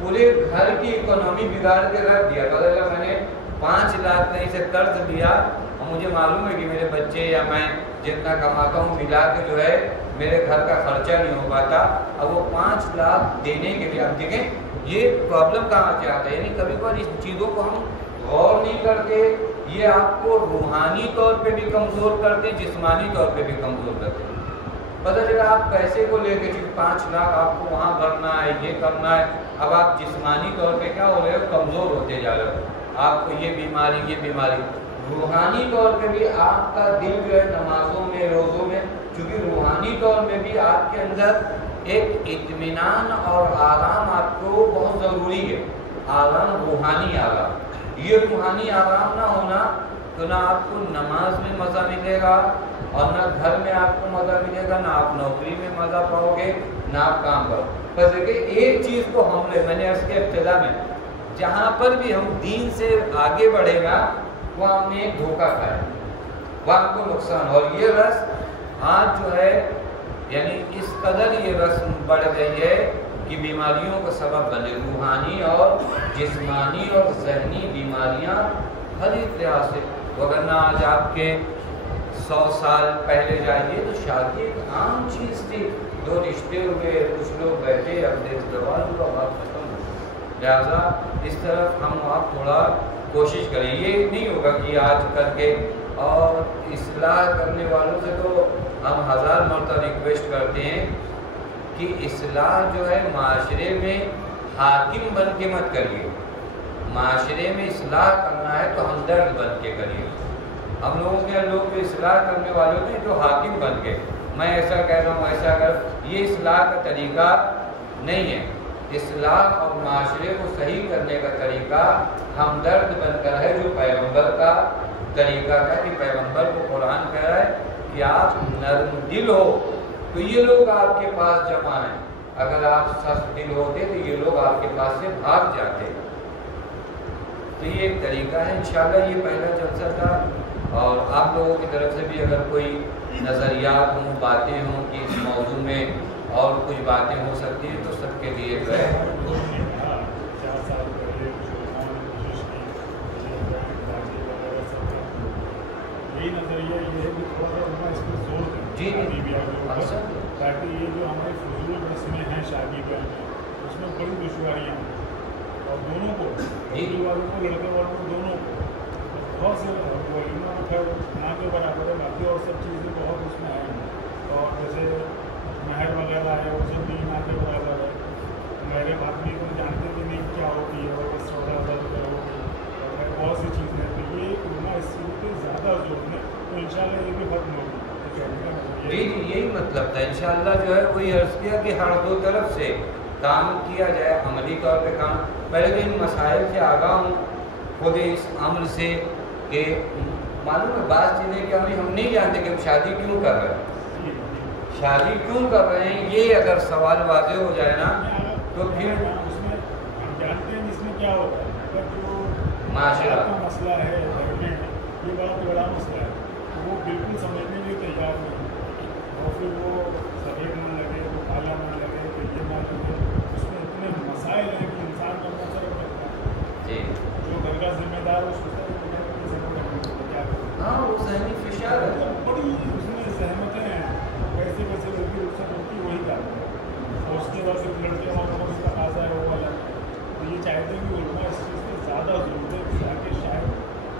پورے گھر کی اکنامی بگاڑ کے رکھ دیا. پتہ میں نے 5 لاکھ کہیں سے قرض لیا اور مجھے معلوم ہے کہ میرے بچے یا میں جتنا کماتا ہوں ملا کے جو ہے میرے گھر کا خرچہ نہیں ہو پاتا. اب وہ 5 لاکھ دینے کے لیے، اب دیکھیں یہ پرابلم کہاں سے آتا ہے. یعنی کبھی کبھار اس چیزوں کو ہم غور نہیں کرتے. یہ آپ کو روحانی طور پہ بھی کمزور کرتے، جسمانی طور پہ بھی کمزور کرتے. پتہ چلا آپ پیسے کو لے کے 5 لاکھ آپ کو وہاں بھرنا ہے، یہ کرنا ہے. اب آپ جسمانی طور پہ کیا ہو رہے ہو؟ کمزور ہوتے جا رہے ہو. آپ کو یہ بیماری، یہ بیماری. روحانی طور پہ بھی آپ کا دل جو ہے نمازوں میں، روزوں میں، چونکہ روحانی طور میں بھی آپ کے اندر ایک اطمینان اور آرام آپ کو بہت ضروری ہے. آرام، روحانی آرام. یہ روحانی آرام نہ ہونا تو نہ آپ کو نماز میں مزہ ملے گا اور نہ گھر میں آپ کو مزہ ملے گا، نہ آپ نوکری میں مزہ پاؤ گے، نہ آپ کام کرو. بس دیکھیں ایک چیز کو ہم نے، میں نے عرض کے ابتدا میں، جہاں پر بھی ہم دین سے آگے بڑھے گا وہاں ہم نے ایک دھوکہ کھایا، وہاں ہم کو نقصان. اور یہ رسم آج جو ہے یعنی اس قدر یہ رسم بڑھ گئی ہے کہ بیماریوں کا سبب بنے. روحانی اور جسمانی اور ذہنی بیماریاں ہر ایک لحاظ سے. وگرنہ آج آپ کے 100 سال پہلے جائیے تو شادی ایک عام چیز تھی. 2 رشتے ہوئے، کچھ لوگ بیٹھے، اب زوال ہوا، بات ختم ہو. لہٰذا اس طرف ہم آپ تھوڑا کوشش کریں. یہ نہیں ہوگا کہ آج کر کے، اور اصلاح کرنے والوں سے تو ہم 1000 مرتبہ ریکویسٹ کرتے ہیں کہ اصلاح جو ہے معاشرے میں حاکم بن کے مت کریے. معاشرے میں اصلاح کرنا ہے تو ہمدرد بن کے کریے. ہم لوگوں کے لوگ جو اصلاح کرنے والے ہوتے ہیں جو حاکم بن کے، میں ایسا کہہ رہا ہوں، ایسا کر، یہ اصلاح کا طریقہ نہیں ہے. اصلاح اور معاشرے کو صحیح کرنے کا طریقہ ہمدرد بن کر ہے، جو پیغمبر کا طریقہ کا کہ پیغمبر کو قرآن کہہ رہا ہے کہ آپ نرم دل ہو تو یہ لوگ آپ کے پاس جمع ہیں، اگر آپ سخت دل ہوتے تو یہ لوگ آپ کے پاس سے بھاگ جاتے۔ تو یہ ایک طریقہ ہے۔ انشاءاللہ یہ پہلا جلسہ تھا، اور آپ لوگوں کی طرف سے بھی اگر کوئی نظریات ہوں، باتیں ہوں کہ اس موضوع میں اور کچھ باتیں ہو سکتی ہیں تو سب کے لیے جو ہے یہی نظریہ یہ ہے کہ تھوڑا سا علماء اس پر زور دیں جی تاکہ یہ جو ہماری فضول رسمیں ہیں شادی بیاہ میں اس میں بڑی دشواریاں ہیں، اور دونوں کو لڑکی والوں کو لڑکے والوں کو دونوں کو بہت سے ولیمہ خیر نہ کے برابر ہے، باقی اور سب چیزیں بہت اس میں ہیں، اور جیسے مہر وغیرہ ہے وہ سب بھی نہ کے برابر ہے۔ میرے آدمی کو جانتے بھی نہیں کیا ہوتی ہے، اور 14,000 روپئے ہوگی اور بہت سی چیزیں ہیں، تو یہ علماء اس چیز پہ زیادہ زور دیں تو انشاءاللہ یہ بھی ختم ہوگی۔ جی یہی مطلب تھا۔ انشاءاللہ جو ہے وہی عرض کیا کہ ہر دو طرف سے کام کیا جائے، عملی طور پہ کام، پہلے تو ان مسائل سے آگاہ ہوں خود اس عمل سے کہ معلوم ہے بعض چیزیں کہ ہم نہیں جانتے کہ ہم شادی کیوں کر رہے ہیں، شادی کیوں کر رہے ہیں، یہ اگر سوال واضح ہو جائے نا تو پھر اس میں ہم جانتے ہیں اس میں کیا ہوتا ہے، اگر جو معاشرہ کا مسئلہ ہے یہ بہت بڑا مسئلہ ہے، وہ بالکل سمجھنے کے لیے تیار نہیں، اور پھر وہ سفید نہ لگے، وہ کالا نہ لگے، تو یہ نہ لگے، اس میں اتنے مسائل ہیں کہ انسان کا منظر رکھتا ہے جو گھر کا ذمہ دار اس کو کیا کرے، ہاں وہ ذہنی فشار ہے، بڑی اس میں زحمتیں ہیں، کیسے کیسے لڑکی رخصت ہوتی وہی کرتا ہے، اور اس کے بعد پھر لڑکے والوں کا تقاضا ہے وہ والا، تو یہ چاہتے ہیں کہ علماء اس چیز پہ زیادہ ضرورت ہے تاکہ شاید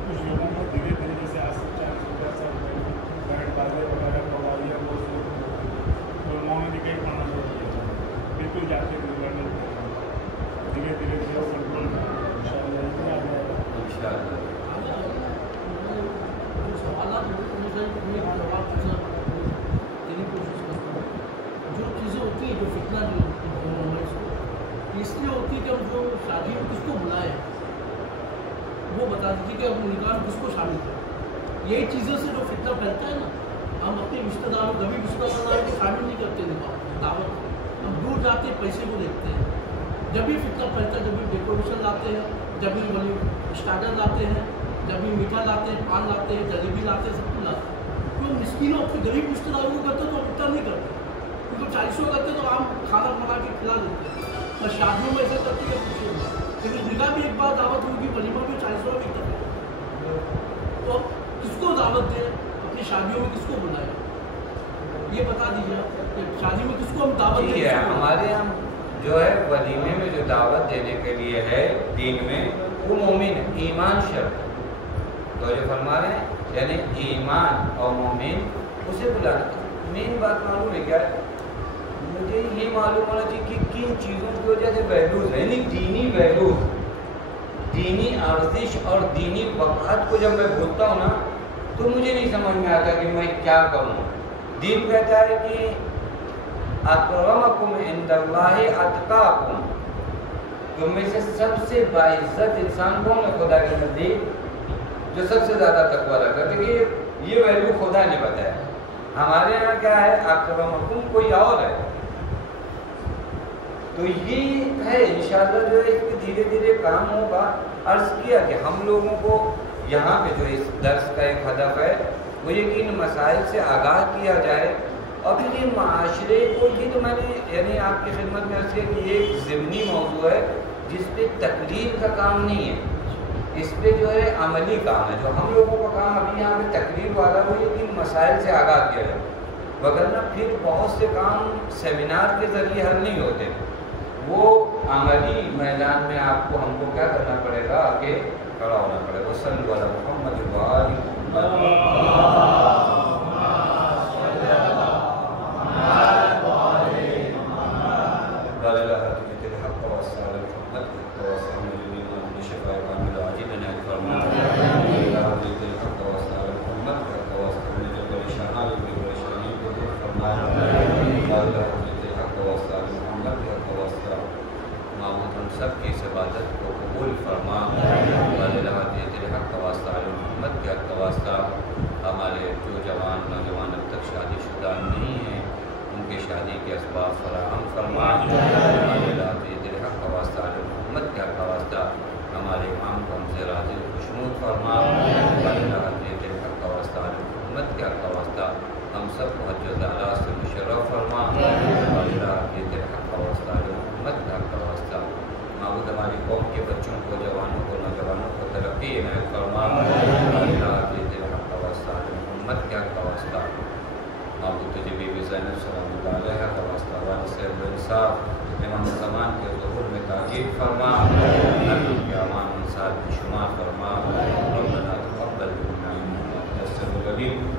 کچھ لوگوں کو دھیرے دھیرے جیسے آج سے 40-50 سال پہلے بیٹھ بازے وغیرہ قوالیاں وہ تو علماء نے بھی کہیں پڑھنا شروع کیا، بالکل جاتے لڑنے دھیرے دھیرے دھیرے کنٹرول میں ان شاء اللہ یہ آ جائے گا ان شاء اللہ۔ جو چیزیں ہوتی ہیں جو فتنہ اس لیے ہوتی ہے کہ ہم جو شادی میں کس کو بلائیں وہ بتا دیجیے کہ ہم نکاح کس کو شامل کریں، یہی چیزوں سے جو فتنہ پھیلتا ہے نا، ہم اپنے رشتے داروں کبھی رشتہ داروں کو شامل نہیں کرتے نکاح دعوت، ہم دور جاتے پیسے کو دیکھتے ہیں، جب بھی فتنہ پھیلتا ہے جب بھی ڈیکوریشن لاتے ہیں، جب بھی اسٹارٹر لاتے ہیں، جب بھی میٹھا لاتے ہیں، پان لاتے ہیں، جلیبی لاتے ہیں، سب کچھ لاتے ہیں، تو مسکینوں اپنے غریب رشتے داروں کو کرتے تو فتنہ نہیں کرتے، کیونکہ 40 کرتے تو عام کھانا بنا کے کھلا دیتے ہیں، اور شادیوں میں ایسا کرتے ہیں کچھ نہیں، لیکن نکاح بھی ایک بار دعوت ہوگی، ولیمہ بھی 40 بھی کرتے ہیں، تو کس کو دعوت دیں، اپنی شادیوں میں کس کو بلائیں، یہ بتا دیجیے آپ کہ شادی میں کس کو ہم دعوت دیں۔ ہمارے یہاں جو ہے ولیمے میں جو دعوت دینے کے لیے ہے دین میں وہ مومن ہے، ایمان شرط ہے، تو جو فرما رہے ہیں یعنی ایمان اور مومن اسے بلانا۔ مین بات معلوم ہے کیا ہے، مجھے یہ معلوم ہونا چاہیے کہ کن چیزوں کی وجہ سے ویلوز ہے، یعنی دینی ویلوز، دینی ارزش اور دینی وقت کو جب میں بھولتا ہوں نا تو مجھے نہیں سمجھ میں آتا کہ میں کیا کروں۔ دین کہتا ہے کہ اکرمکم عند اللہ اتقاکم، تم میں سے سب سے باعزت انسان کون ہے خدا کے نزدیک، جو سب سے زیادہ تقویٰ رکھتا ہے۔ دیکھیے یہ ویلو خدا نے بتایا، ہمارے یہاں کیا ہے اکرمکم کوئی اور ہے، تو یہ ہے انشاءاللہ جو ہے اس پہ دھیرے دھیرے کام ہوگا۔ عرض کیا کہ ہم لوگوں کو یہاں پہ جو اس درس کا ایک ہدف ہے وہ یہ کہ ان مسائل سے آگاہ کیا جائے، اور پھر یہ معاشرے کو، یہ تو میں نے یعنی آپ کی خدمت میں عرض کیا کہ یہ ایک ضمنی موضوع ہے جس پہ تقریر کا کام نہیں ہے، اس پہ جو ہے عملی کام ہے، جو ہم لوگوں کا کام ابھی یہاں پہ تقریر والا وہ یہ کہ ان مسائل سے آگاہ کیا جائے، وگرنہ پھر بہت سے کام سیمینار کے ذریعے حل نہیں ہوتے، وہ عملی میدان میں آپ کو ہم کو کیا کرنا پڑے گا، آگے کھڑا ہونا پڑے گا۔ صلی اللہ محمد سب کی اس عبادت کو قبول فرما، حق کا واسطہ محمد کے واسطہ ہمارے جو جوان نوجوان اب تک شادی شدہ نہیں ہیں ان کے شادی کے اسباب فراہم فرما، ہمارے راضی دل حق کا واسطہ محمد کے حق کا واسطہ ہمارے امام کو ہم سے راضی خوشنود فرما، ہمارے راضی دل حق کا واسطہ محمد کے حق کا واسطہ ہم سب کو حج زہرا سے مشرف فرما، ہمارے راضی دل حق کا واسطہ محمد کے حق کا واسطہ معبود ہماری قوم کے بچوں کو، جوانوں کو، نوجوانوں کو ترقی عنایت فرما، ہمارے راضی دل حق کا واسطہ محمد کے حق کا واسطہ معبود تجھے بی بی زینب سلام اللہ علیہ کا واسطہ والد صاحب انصاف امام زمان کے ظہور میں تاکید فرما، نبی کے امان انصار کی شمار فرما، ربنا تقبل منا انک انت السمیع العلیم